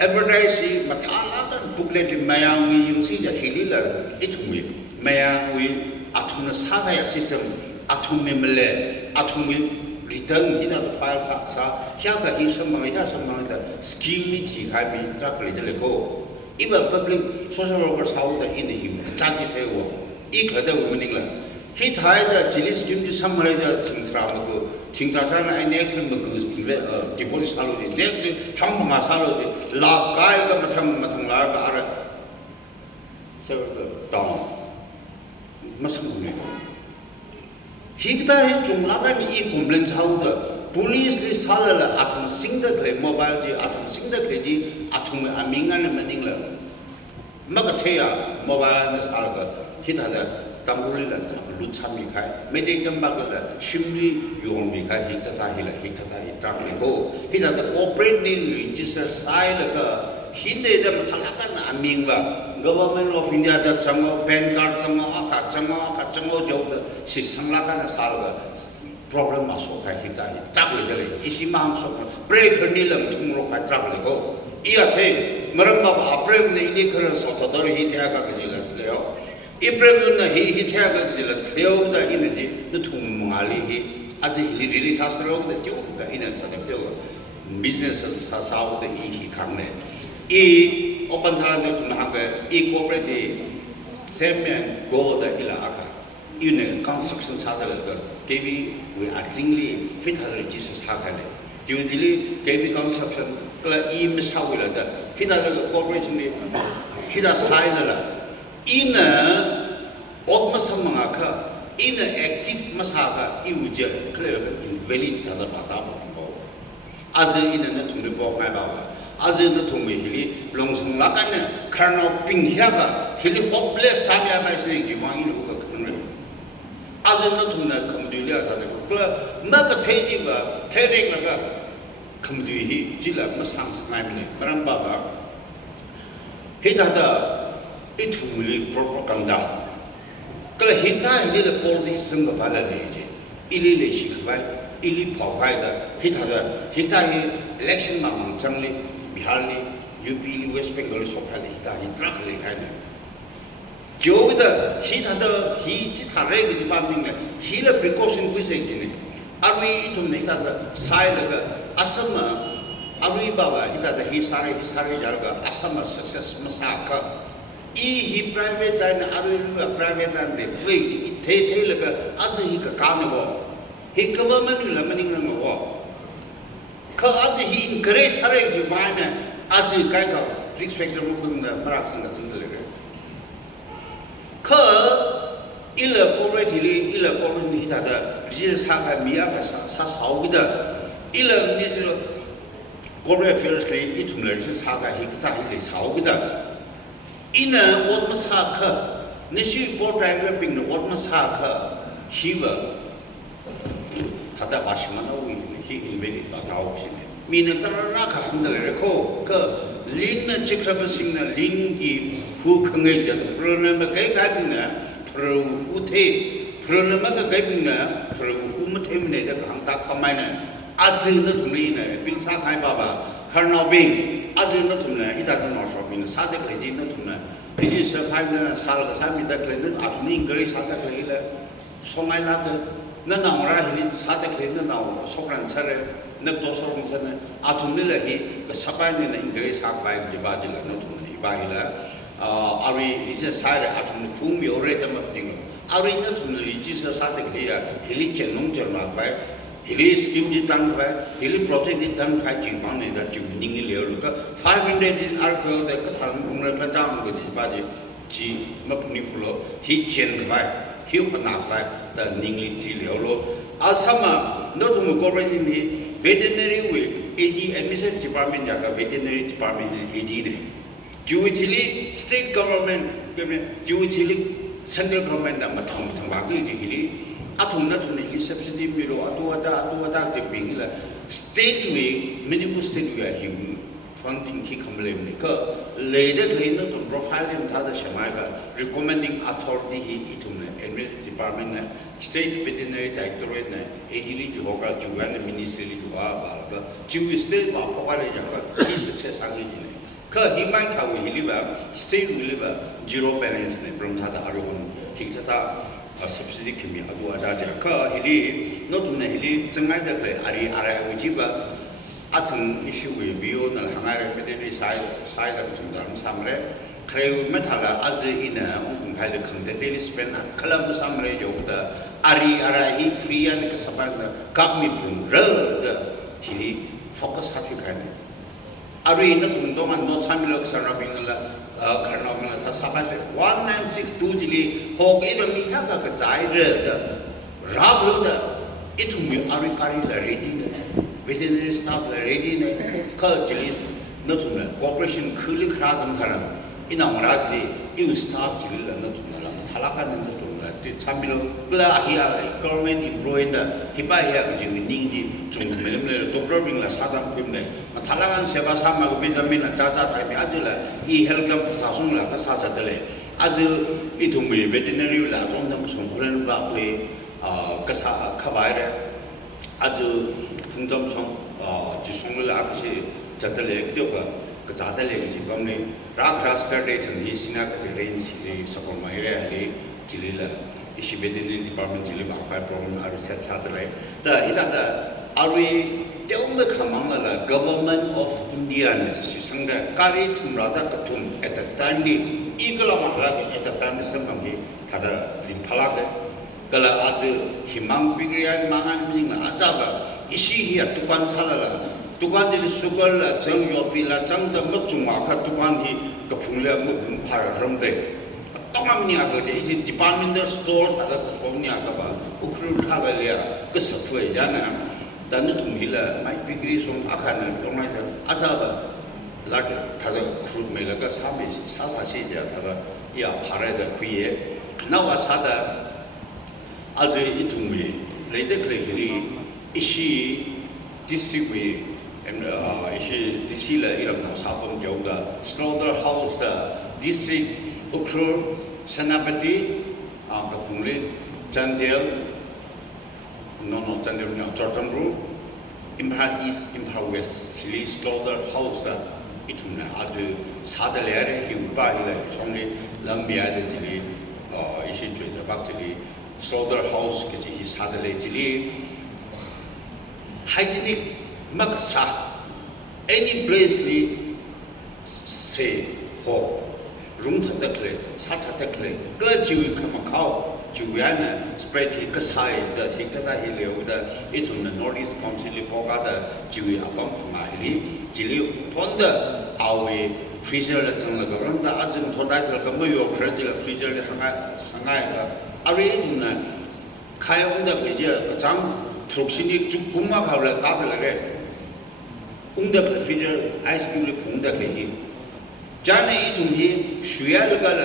에버다이시 마타나간 북레디 마양이 임시자 힐리라 이tum이 마양이 아톰의 사가야 시스템 아톰의 말레 아톰의 return hina file sa hiaga hi samang da scheme ji khai mi track le le ko iba public social worker sau da in hi changi thego I khada womening la hi thai da jili scheme ji samare da thingtra ma ko thingtra sa na next ma ko deposit salo de next thang ma salo de la kai ga mathang la ga ara so da masang ne हिकता जुमलादा में ये complaint चाहूँगा police ने साला आत्म single के mobile जी आत्म single के जी आत्म में अमींगा ने मनिंग ला मगथे या मोबाइल ने साला का हिता दा तंबुली ला लुच्चा में खाए मैं देख जब बाग ला शिमली यों में खाए हिता था हिता में को हिता दा कॉर्पोरेट ने रजिस्टर साइल का हिंदे जब थलाका ना अमींगा Government of India da chango PAN card chango jo si sanglaka na salga problem maso khai hita takle jale isi mang so break ni lam thumro khai takle ko ia the maram ba april ne ini kharan so tador hi thya ka jila leo april na hi thya ka jila leo da ini ji nu thum mangali hi aji hi really sasro da jo da ina thane jo business sa sa da hi khangne I open salon itu nahambe corporate semen go da ila aka ini construction sada lega kebi we asingli hitari Jesus hakane judili kebi construction kala I misawila da hitari corporation ni hita saila la ina odma samanga ka ina active masaka I uja clear invalid tada bata bo aje ina na tumne bo mai ba 아즈는 동의힐이 롱성 나가는 카르노 빙히아가 힐이 홉레스 타미아 마이스는 기망이 누가 그러는 아즈는 동나 검두리아 다들 그 마가 테이지가 테링가 검두히 질라 마상스 마이네 마람바가 히다다 이 투물이 프로파간다 그 히타 힐의 폴리스 선거 발라내지 일일이 시크바이 일이 포가이다 히타다 히타히 엘렉션 망망 정리 बिहारनी UP waste Bengal सोखाले हिता हित्रा खले खाने जोगदा ही थादा ही चिथारे के department में ही ला precaution कुछ है जिने अभी इतुम नहीं थादा साइलगा असम अभी बाबा हिता ही सारे जारगा असम सक्सेस मसाका ही प्राइवेट दान अभी प्राइवेट दान दे फ्री थे लगा आज ही का काम हो ही गवर्नमेंट ला मनिंग रंग हो 그 아주 이 그래 사례 주마네 아주 가이가 릭스펙터 먹는 마락선 같은 데를 그 일러 코레티리 일러 코레티 히다다 리즈 사가 미야가 사 사오기다 일러 니스 corporate affairs le itum le se sa ga hi ta hi le sa o da ina wat ma sa kha ne shi board driver ping no wat ma sa kha shi wa tada bashma na wi ne hi inveni ba ta o shi ne mi ne ta ra kha hang le ko ka lin na chikra ba sing na lin ki hu khang ngai ja pro na ma kai ka ping na pro u the pro na ma ka kai ping na pro hu ma the ne da hang ta ka mai na azin na thum ni na pin sa khai ba ba khar no bing azin na thum na ida ta no so pin sa de le ji na thum na ri ji sa khai na sa la sa mi da kle na a thum ni ngri sa ta kle le so mai la de na na ra hi sa ta kle na na so ran sa le na to so ran sa na a thum ni le hi ka sa ba ni na ngri sa ba ji ba ji la na thum ni ba hi la a ri ji sa sa re a thum ni phu mi o re ta ma ping a ri na thum ni ji sa sa ta kle ya hi li chen nong chen ma ba Hili scheme di tan fa, hili project di tan fa ji fang ne da ji ning ni leo lu ka 500 di arko de ka thang ung le ka jam ko ji ba ji ma phuni fulo hi chen fa hi ko na fa da ning li ji leo lo asama no tu mo corporate ni veterinary we AD administrative department ja ka veterinary department AD ne juhili state government ke me juhili central government da ma thong thang ba ji hili atum na thune hi subsidy miro atu te pingila state we minimum state we hi funding ki khamle ne ka leader le na to profile in tha da shamai ga recommending authority hi itum ne administrative department ne state veterinary directorate ne agili jo ga juan ministry li jo ba ga jiu state ba phoka le ja ga hi success agi ne ka hi mai kha we hi li ba state we li ba zero balance ne from tha da aru hi tha subsidy kimi adu ada ja ka hili no tu ne hili changai da le ari ara uji ba athun issue we bio na hangare pedeni sai da chung dan samre khreu me thala az ina ung khai le khang de daily spend kalam samre jo da ari ara hi free an ka saban da kap mi pun ra da hili focus hat khai ne ari na tung dong an no samilok sarna bingala karna mala tha sapa se 1962 jili hok ero mi ha ka jai re da rab lo da itu mi ari kari la ready ne veterinary staff la ready ne ka jili no tu na corporation khuli khra dam thara ina mara jili you staff jili la no tu na la thala ka ne no tu na ti chamilo bla hiya government employee da hipa hiya ka jili ning ji chung me le doctor bing la sadam phim ne thala kan seba sama ko vitamin cha cha thai me ajula I health camp sa sung la ka sa sa de le aju itu mi veterinary la tong dam sung kuren ba ple ka sa kha ba re aju phungdam song ji sung la ka si cha de le kyo ka ka cha de le ji bam ne ra khra saturday thang ni sina ka de rain si le sa ko mai re le ji le la ishi veterinary department ji le ba fa problem ar sa cha de le da ida da ari Tewme khamang la government of India ne sisanga kari thumrada kathum at the time di igala mahla at the time samami thada limphala ke kala aj himang bigriya mangan ming na ajaba isi hi tukan chala tukan di sugar la jang yopi la jang da machuma kha tukan hi ka phungla mu bun phara ramde tamam ni aga je ji department store thada ka somni aga ba ukhru kha ba le ka safwe jana dan tu mila mai pigri som akhana lomai da ajaba lat thada khru me la ka sa me sa shi ja thada ya phara da khuye na wa sa da aje itu me le de kle ishi district ishi disila iram na sa pom joga slaughterhouse da district ukrur Senapati ka phungle Chandel no Chandel no Chortamru Imphal East Imphal West Hili slaughterhouse da ituna aju sadalere hi ba hile somli lambia de jili ishi chwe bak jili slaughterhouse ke ji sadale jili hygienic maksa any place li say ho room thadakle sa thadakle ka jiwi khama khao juwiana spread hi kasai da hi kata hi leu da ituna north east council li poga da jiwi apam ma hi jili ponda awe freezer la chang la garam da ajin thoda chal ka mo yo freezer la freezer le hanga sangai ka ari ituna khai onda ke je ka chang thruksini chu kuma khawla ka phela re 웅덕 피저 아이스크림을 붕덕 레기 자네 이tumhi 슈야르가라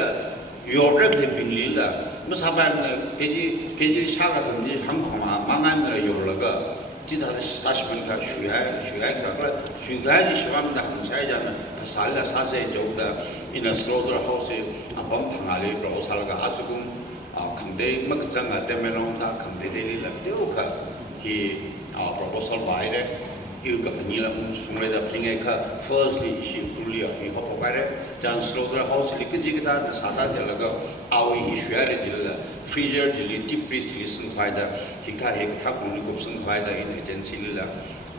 요르르 빙릴라 무사반 계지 샤가든지 항공마 망한으로 요르가 지다를 사시면가 슈야지 시험다 항사이잖아 살라 사세 저우다 이나 슬로더 하우스 아범 방아리 브로살가 아주금 강대 막장아 때문에롱다 강대들이라 되오카 히 proposal 바이레 이거 아니라 송래다 핑에카 firstly 시 불리어 이 호포바레 잔 슬로더 하우스 리크지기다 사다 될라가 아위 슈야리 딜라 freezer 딜리 딥 프리즈 딜리 승파이다 히타 헤타 공급 승파이다 인 에전시리라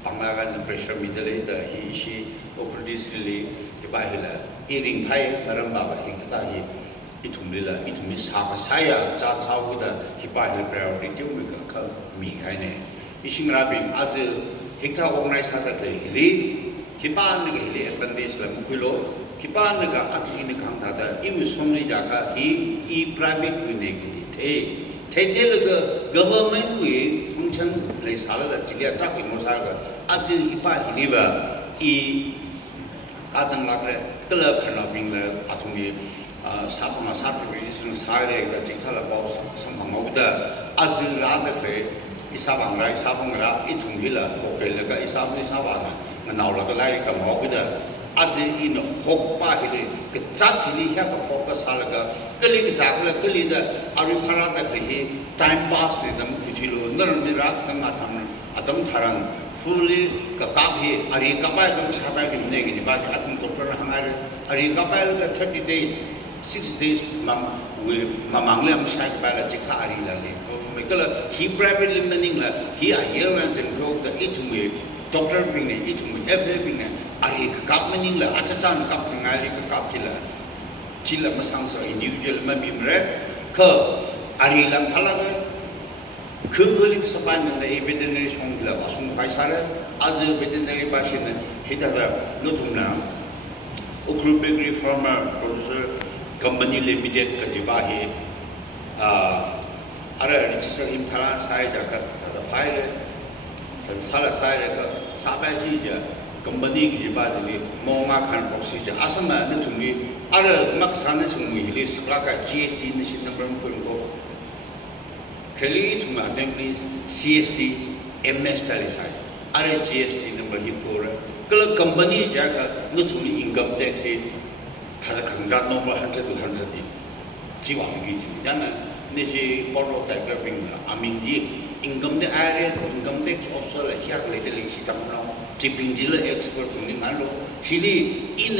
방라간 프레셔 미들레다 히시 오프디실리 이바힐라 이링 파이 마람바바 히타 히 이툼리라 이툼이 사가사야 자차우다 히바힐 프라이오리티 우리가 미하네 이싱라빙 아주 히타 오그나이사다 힐리 기반의 힐리 에반데스라 무킬로 기반의가 아티니 강타다 이미 손리자가 이 프라이빗 위네기 테텔가 government function लेसाला जिले truck मोसागा आज इपा हिलिबा इ आजं लाग्रे club खनाबिंग आथुंगी सापमा certification सारे ग जिथाला बाउ संभावदा आज रादले इसाबंगरा इथुंगिला होकेलगा इसाबाना नावलागा like तमौबदा आज इन होपा हिले क चाथिली ह्या क फोकस हालगा कली क जागला कली द आरि फरादा हि टाइम पास ने दम कुथिलो नरनि रात संगा थाम अदम थारन फुली क काफी आरि कपाय दम साबाय नि नेगि बाज अतम डॉक्टर हंगारे आरि कपाय क 30 days 6 days mamangले हम शायद बाला जिखा आरि लागे मेकल हि प्राइवेटली मनिंग ला हि आ हियर एंड ग्रो द इटुमे डॉक्टर बिंग ने इटुमे एफए बिंग ने आरि कप मनिंग ला अचाचान कप नगाली कप चिला मसांसो इंडिविजुअल ममिमरे ख आरि lam थालागा खगलिक सबान ने वेटरनरी संगला बासुं फाइसारे आज वेटरनरी बासिने हिदादा नथुमना उक्रू bakery farmer producer company limited कजिबाही अरे रजिस्टर हिम थाला साइ जाका ता फाइले साला साइ का साबाजी जा कंपनी की बादली मोंगा खान बॉक्सी जा असमा नथुमी अरे मक्साने सुंगी हिली सकला का जीएसटी निशित नंबर फुलको खेली तुम अटेम्पली सीएसटी एमएस ताली साइ अरे जीएसटी नंबर ही फोर कल कंपनी जाका नथुमी इनकम टैक्स था खंजा नंबर 100 to 100 जीवांगी जाना निशी बोर्ड ऑफ टाइगर आमिंगी income tax IRS income tax officer हिया लेते लिखी तमनो जिपिंजिल एक्सपर्ट होने मालो हिली इन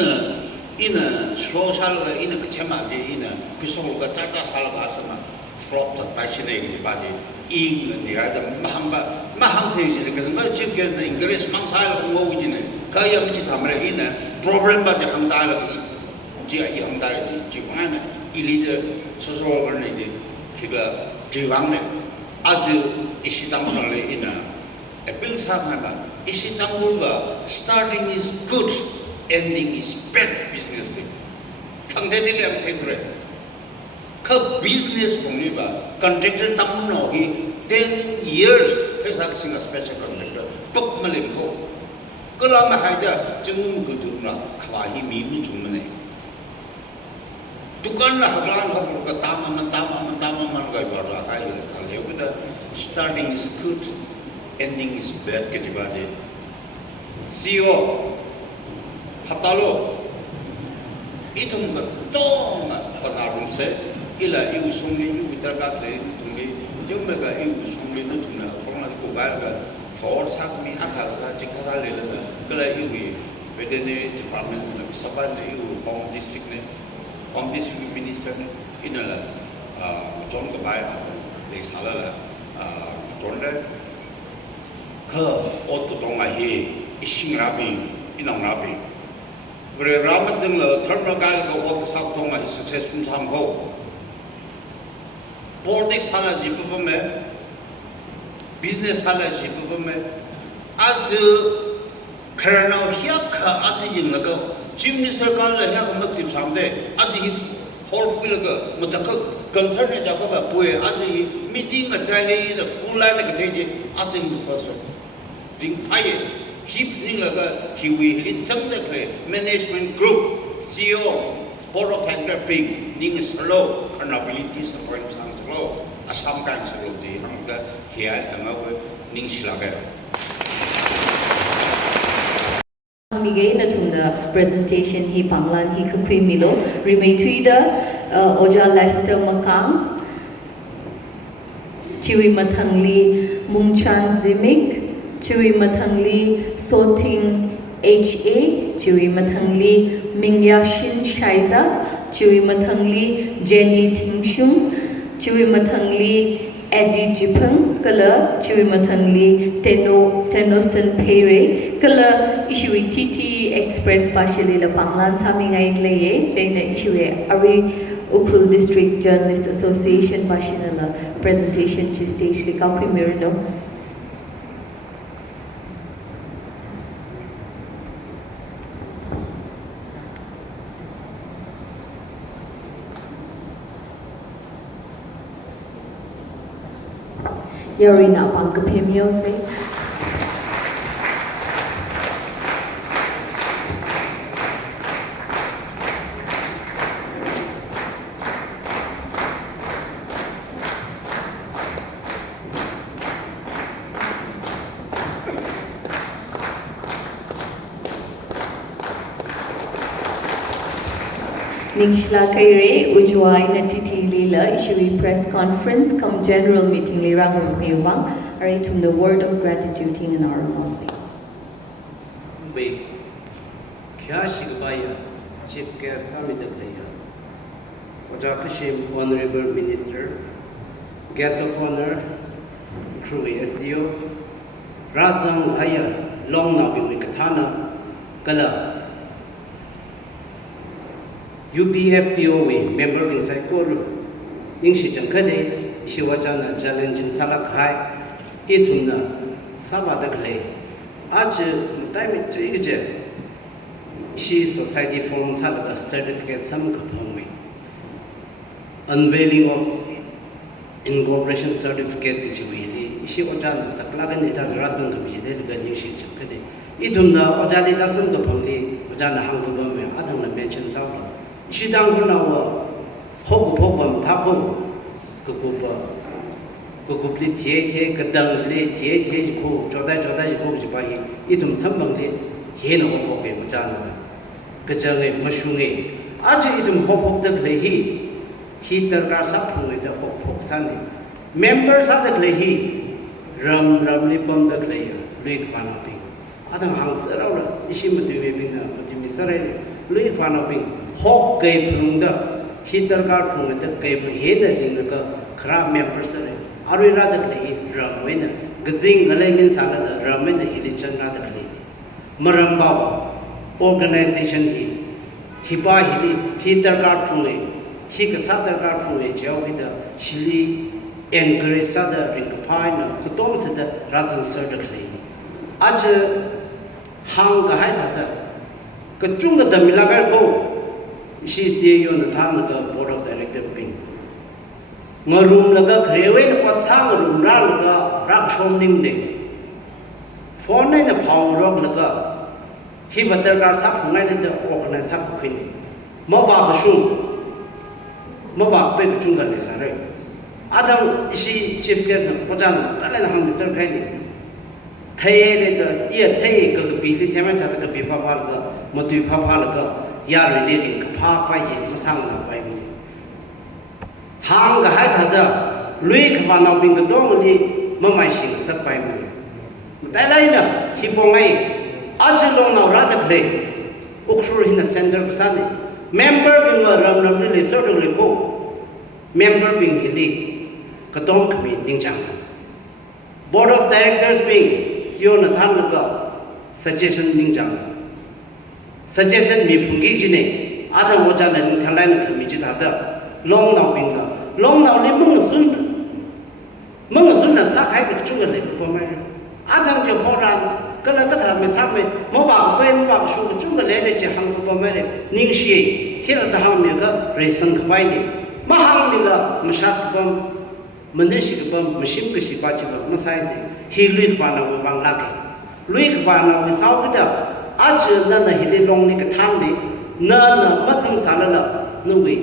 सोशल इन कचमा जे इन पिसोल का चाटा साल भाषा फ्लॉप तक पैसे की बाजे इन नियादा महंग से जे कसम चिप के इंग्लिश मंगसाल को जी ने काय हम जी हमरे इन प्रॉब्लम बाजे हम ताल जी आई हम ताल जी वाना इलीज सोशल करने जी किगा जीवांग ने आज इसी तंगले इन appeal sahaba isi tangulba starting is good ending is bad business thing khangde dile am thekre kha business boniba contractor tamno hi 10 years pesa singa special contractor pok malim ko kala ma haja chungum ku tuna khwahi mi mu chumne dukan na haglan habu ka tama ga jorda kai thal hebida starting is good ending is bad ke jibade CEO hapalo itum ga tong honarun se ila iu sungli iu bitarga kle tungli jumga iu sungli no tungna thorna ko ga for sak mi akal ga jikara le la kala iu veterinary department na saban iu home district minister ne inala jon ga bai le sala la jon le 그 옷도 동아히 이싱라비 이낭라비 그래 라마증러 터널 그 옷도 사 동아히 스트레스 삼고 폴틱스 하나 집으면 비즈니스 하나 집으면 아주 그러나 희약하 아주 있는거 지금 설कार을 해야 먹집 삼대 아주 홀풀个무다크 컨서트 작업을 보여 아주 미팅가 잘리는 풀라는 게 되지 아주 퍼서 링파이 He will jump the management group, CEO, board of director being ning slow, accountability support some slow, Assam kind slow, the hunger here at the Maui ning slager. Migay na tunda presentation hi panglan hi kakui milo rimay tuida Oja Lester Makang Chiwi Mathangli Mungchan Zimik Chiwi Mathangli Soting HA Chiwi Mathangli Mingyashin Shaiza Chiwi Mathangli Jenny Tingshung Chiwi Mathangli Eddie Jipeng Kala Chiwi Mathangli Tenosen Pere Kala Ishui TT Express partially la Panglan Samingay Leye China Ishui Ari Ukhrul District Journalist Association Pashinala presentation chi stage li Kaukui Mirno Yorina Pangkapimyo say Ningshla Kaire Ujwai Natiti Lila Ishui press conference come general meeting li Rangur Mewang Aritum the word of gratitude in our mosque. Be Kyashigabaya Chief Guest Summit Ojakashim Honorable Minister, Guest of Honor, Truly SEO, Razang Aya Long Nabi Katana Kala UPFPOA member in Saikoro, Ingshi Jankade, Shiwajana challenging Salakai, Ituna, Sabadakle, Aje, Time to Ije, She Society from Salaga certificate some Kapome, unveiling of incorporation certificate which we Shiwajana Saklagan, it has Razan Kabide, Ganishi Jankade, Ituna, Ojali doesn't the Poli, Ojana Hangubame, Adana mentions out. Shidang Hunawa, Hope Popam Tapo, Kukupli Tiete, Kadangli, Tiete, Jodai Kobai, Itum Sambangli, Heno Poke, Mujana, Kajang Mashungi, Aja Itum Hope of the Klehi, Hitter Sapu with the Hope Sunday. Members of the Klehi, Ramli Bum the Clay, Luke Vanoping, Adam Hans Aura, Ishimatu Matimisare, Luke Vanoping. Hawk gave Plunda, Hitter guard from the cave, headed in the crab members. Are we radically Ramwin, Gazing, the layman salad, Ramin, the Hilichan radically. Marambawa, organization he buy Hitter guard from a Hikasata guard from a jail with the Chili and Grisada ring pine, the Tom said the Razan certainly. Aja Hang Gaitata, Kachunga the Milagar she see you on the town of the board of director being Marum Laga Crewen, what Sang Raga, Rakshom Ning. For nine a pound rock Laga, he but there are some united the organized up queen. Mova Shum Mova Big Chunga Nesare. Adam she chief guest, Wajan, Talan Mr. Penny. Tay the ear tay, Gabili Temata, the Pipapalga, Motu Papalaga. Yar relating Kapa fighting Masanga by me. Hang the Hatada, Luke Van Oping the Domini, Mamashing, sub by me. Dalina, Hipomay, Ajalona radically, Uksur in the center of Sunday. Member being a Ramli certainly go. Member being Hili, Katom Kami, Ninjang. Board of directors being Siona Tanlaga, suggestion Ninjang. Suggestion me from Gijine, other Wajan and Talana committee long now being long now Limungasun Mungasuna Sakai with sugar lip for my Adam Jehoran, Galakata, Missame, Moba, Ben Bab, Sugar, Sugar, Lady, Hang Pomere, Ningshi, here at the Hamiga, Raisin Kawaii, Mahamila, Mashat Bum, Mandeshik Bum, Machine Pishipachim, Masai, he lived one of Banglaki. ลุยขวานาวิสาวก็เดอาจจะนั่นน่ะเฮลิลงนี่ก็ทำดินั่นน่ะมาจึงสารละนู่นวิ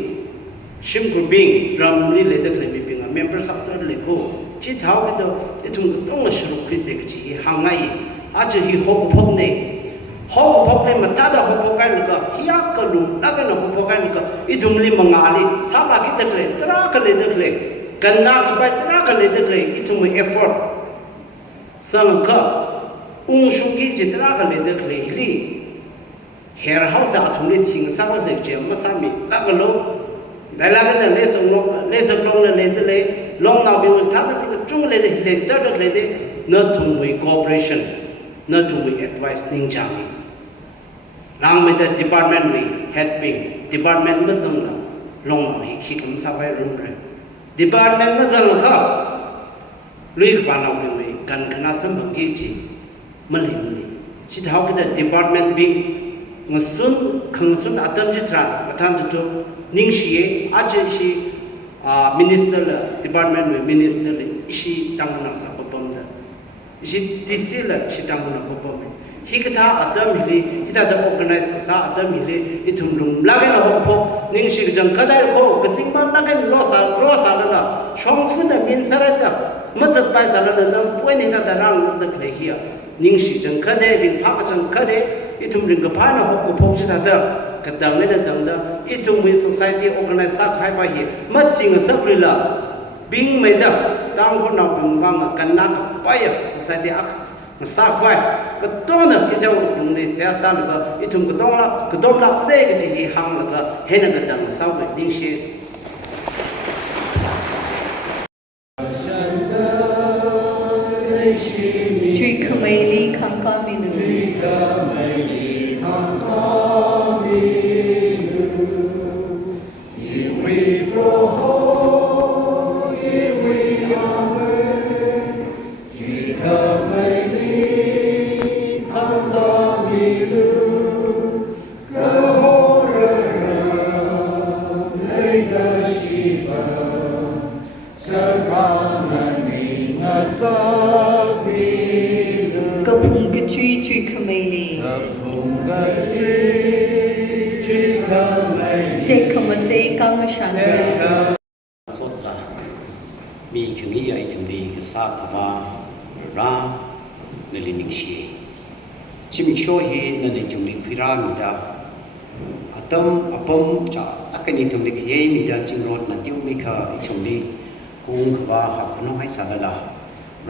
ชิมกุบิงรำลีเลยเด็กเลยมีปิงอ่ะเมมเบอร์สักสักเลยกูที่เท้าก็เดไอ้ทุ่งก็ต้องมาสรุปคุยเสกจีหางไงอาจจะฮีโฮพบเนี่ยฮอพบเลยมันถ้าได้ฮอพบกันแล้วก็ฮิยักกันลุงแล้วก็นฮอพบกันแล้วก็ไอ้ทุ่งลีมังอาลีสามาคิดเด็กเลยตระกันเลยเด็กเลยกันนักไปตระกันเลยเด็กเลยไอ้ทุ่งมีเอฟฟอร์ตสังกัดชุกี้จิตระกันเลยเด็กเลยฮิลีเฮร์เฮาส์อาทุ่งลีทิ้งสามสิบเจ้ามาสามีแล้วก็ลุแต่ละกันเลสลงเลยเด็กเลยลงนาบิวท่านั้นเป็นจุ่มเลยเด็กเลยเสด็จเลยเด็กnot to we cooperation not to we advice นิ่งจังร่างไม่ได้ department we helping department ไม่จังละลงนาฮิคิดคำสั่งไปรุ่นเลย department ไม่จังละครับลุยฟันเอาไปเลยกันขนาดสมบัติจีมันเลยที่เท่ากัน department บิงงสุนขังสุนอัตมจิตราประธานจุดนิ่งเสียอาจจะชีminister ละ department we minister เลยชีตั้งนักสับปะรดชีดิสิละชีตั้งนักปะปะเลยฮิกท่าอัตมฮิลีฮิตาจะ organize กับสาอัตมฮิลีอิทุมลุงลาเกนหกพกนิ่งชีกจังก็ได้โคกสิงมันนักเก็นรอสาละช่องฟุ้งแต่มินสระจ้ะมันจะไปสาละนั่งป่วยนี่ถ้าแต่ร่างนักเลยเฮียนิ่งชีจังก็ได้บินพักจังก็ได้อิทุมลิงกับพานะหกพกชิตาเดก็ดังไม่ได้ดังได้อิทุมวิ society organize สักให้ไปเฮียมันจริงสักเลยละบิงไม่ได้ตั้งคนเราบิงบางกันนักไปอ่ะ society อักสักไว้ก็ตัวนั้นที่จะลงในเสียสารก็อิทุมก็ต้องรักเสกที่ห่างแล้วก็เห็นก็ดังสาวไปนิ่งชีTri Khmer Khangka Minu Kapung Gatri Tri Khmer Te Kamate Kangashan สดละมีขึ้นนี้ใหญ่ถึงดีก็ทราบว่าราในลินิกชีชิมิโชฮีนั่นในจุดนี้พิรามิดาอัตมอปมจะอักนี้ถึงนี้เฮมิดาจิงรถนั่นที่มีค่ะอีจุดนี้กุงขว่าหักพน้องให้สารละ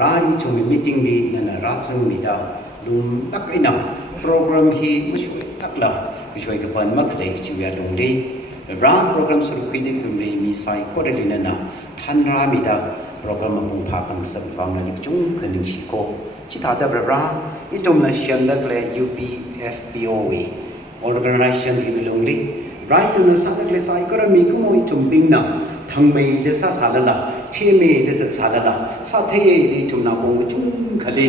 ราอีจุดนี้มีติ้งมีนั่นราชงมิดาลุงตักไอ้หนังโปรแกรมฮีไม่ช่วยตักละไม่ช่วยกับมันมักเลยชีวิตลงดีร้านโปรแกรมสรุปวิดีโอเลยมีไซต์ก็ได้เลยนะท่านรามิดาโปรแกรมมุ่งพากันสับฟังนั้นจุงคืนหนึ่งชิโก้ชิตาเดบร้านอีจมนั้นเชื่อมได้เลย UPFPOA organization ที่มีลงดีรายจุดนั้นสักเลยไซต์ก็ได้มีก็มองอีจมบิงนะทั้งไม่ได้ซาสาละเชื่อไม่ได้จัดสาละซาเทียได้จุมนาบงจุงขลี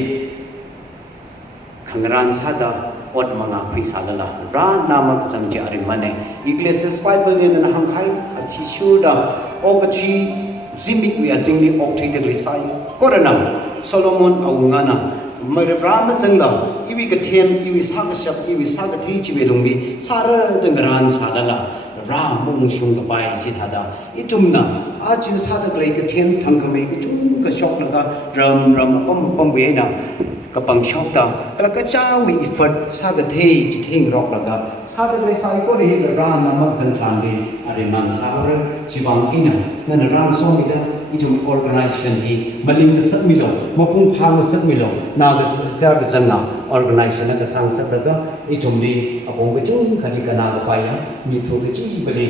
ขังร้านซาดาอดมังอาคุยสาลละร้านนามักสังเกตริมันเองอีกเลสสไปเบอร์เนี่ยนะฮังไคอธิชูดาโอกจีซิมิกวิอาจิงลีออกที่เดลิไซก็ระนังโซโลมอนเอางานะมาเรียบร้านจังละอีวิกเทียมอีวิสักชับอีวิสักที่จีเวลงบีสาระดึงร้านสาลละร้านมุ่งชุงกับไปจิตหาดาอีจุมนะอาจิสาตะเกลกเทียมทั้งคำเอกจุมก็ช็อกแล้วก็รำปั๊มเวนะกับปังชอบตาแล้วก็เจ้าวิฟัดซาเกเทจิตเฮงรอกแล้วก็ซาเกเลยสายก็เรียกร้านน้ำมันจันทรังดีอะไรมันสาวร์จีบังกินะนั่นร้านส่งมิดาอีจุม organization ที่มาลิงสักมิโลมาพุ่งพางสักมิโลน่าจะได้ก็จังนะ organization นั่นก็สร้างสักแล้วก็อีจุมดีอาบงก็จุ่มคดีกันนาก็ไปมีโปรเจกต์ไปเลย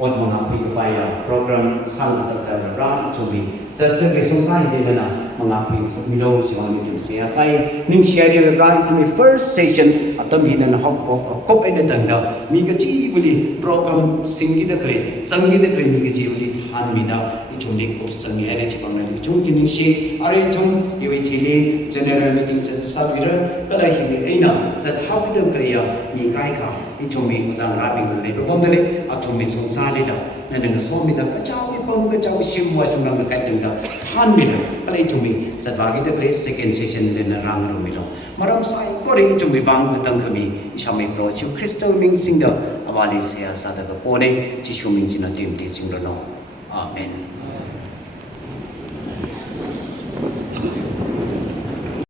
อดมังอาพีก็ไปโปรแกรมสร้างสักแล้วร้านจุมดีจะเกิดสงสัยดีนะmga ping sa milong si mga nito siya say ning share the right to my first station atam hinan hok kop ene tanda mi ga chi buli program singi da kle sangi da kle mi ga chi buli han mi da I chum ling post sangi hele chi pang na chum ki ning she are chum yewe chi le general meeting sa vira kala hi ni aina zat how da kle ya mi kai kha I chum mi uzang ra bing le bom de le atum mi song sa le da na nang so mi da ka chaw pom ka chau sim wa sum nam kai teng da than mi lo kalai chu mi chat ba gi de kre second session le na rang ro mi lo maram sai ko re chu mi bang na tang khami isame pro chu crystal ming sing da awali se sa da ko ne chi shu ming chin na tim ti sing ro no amen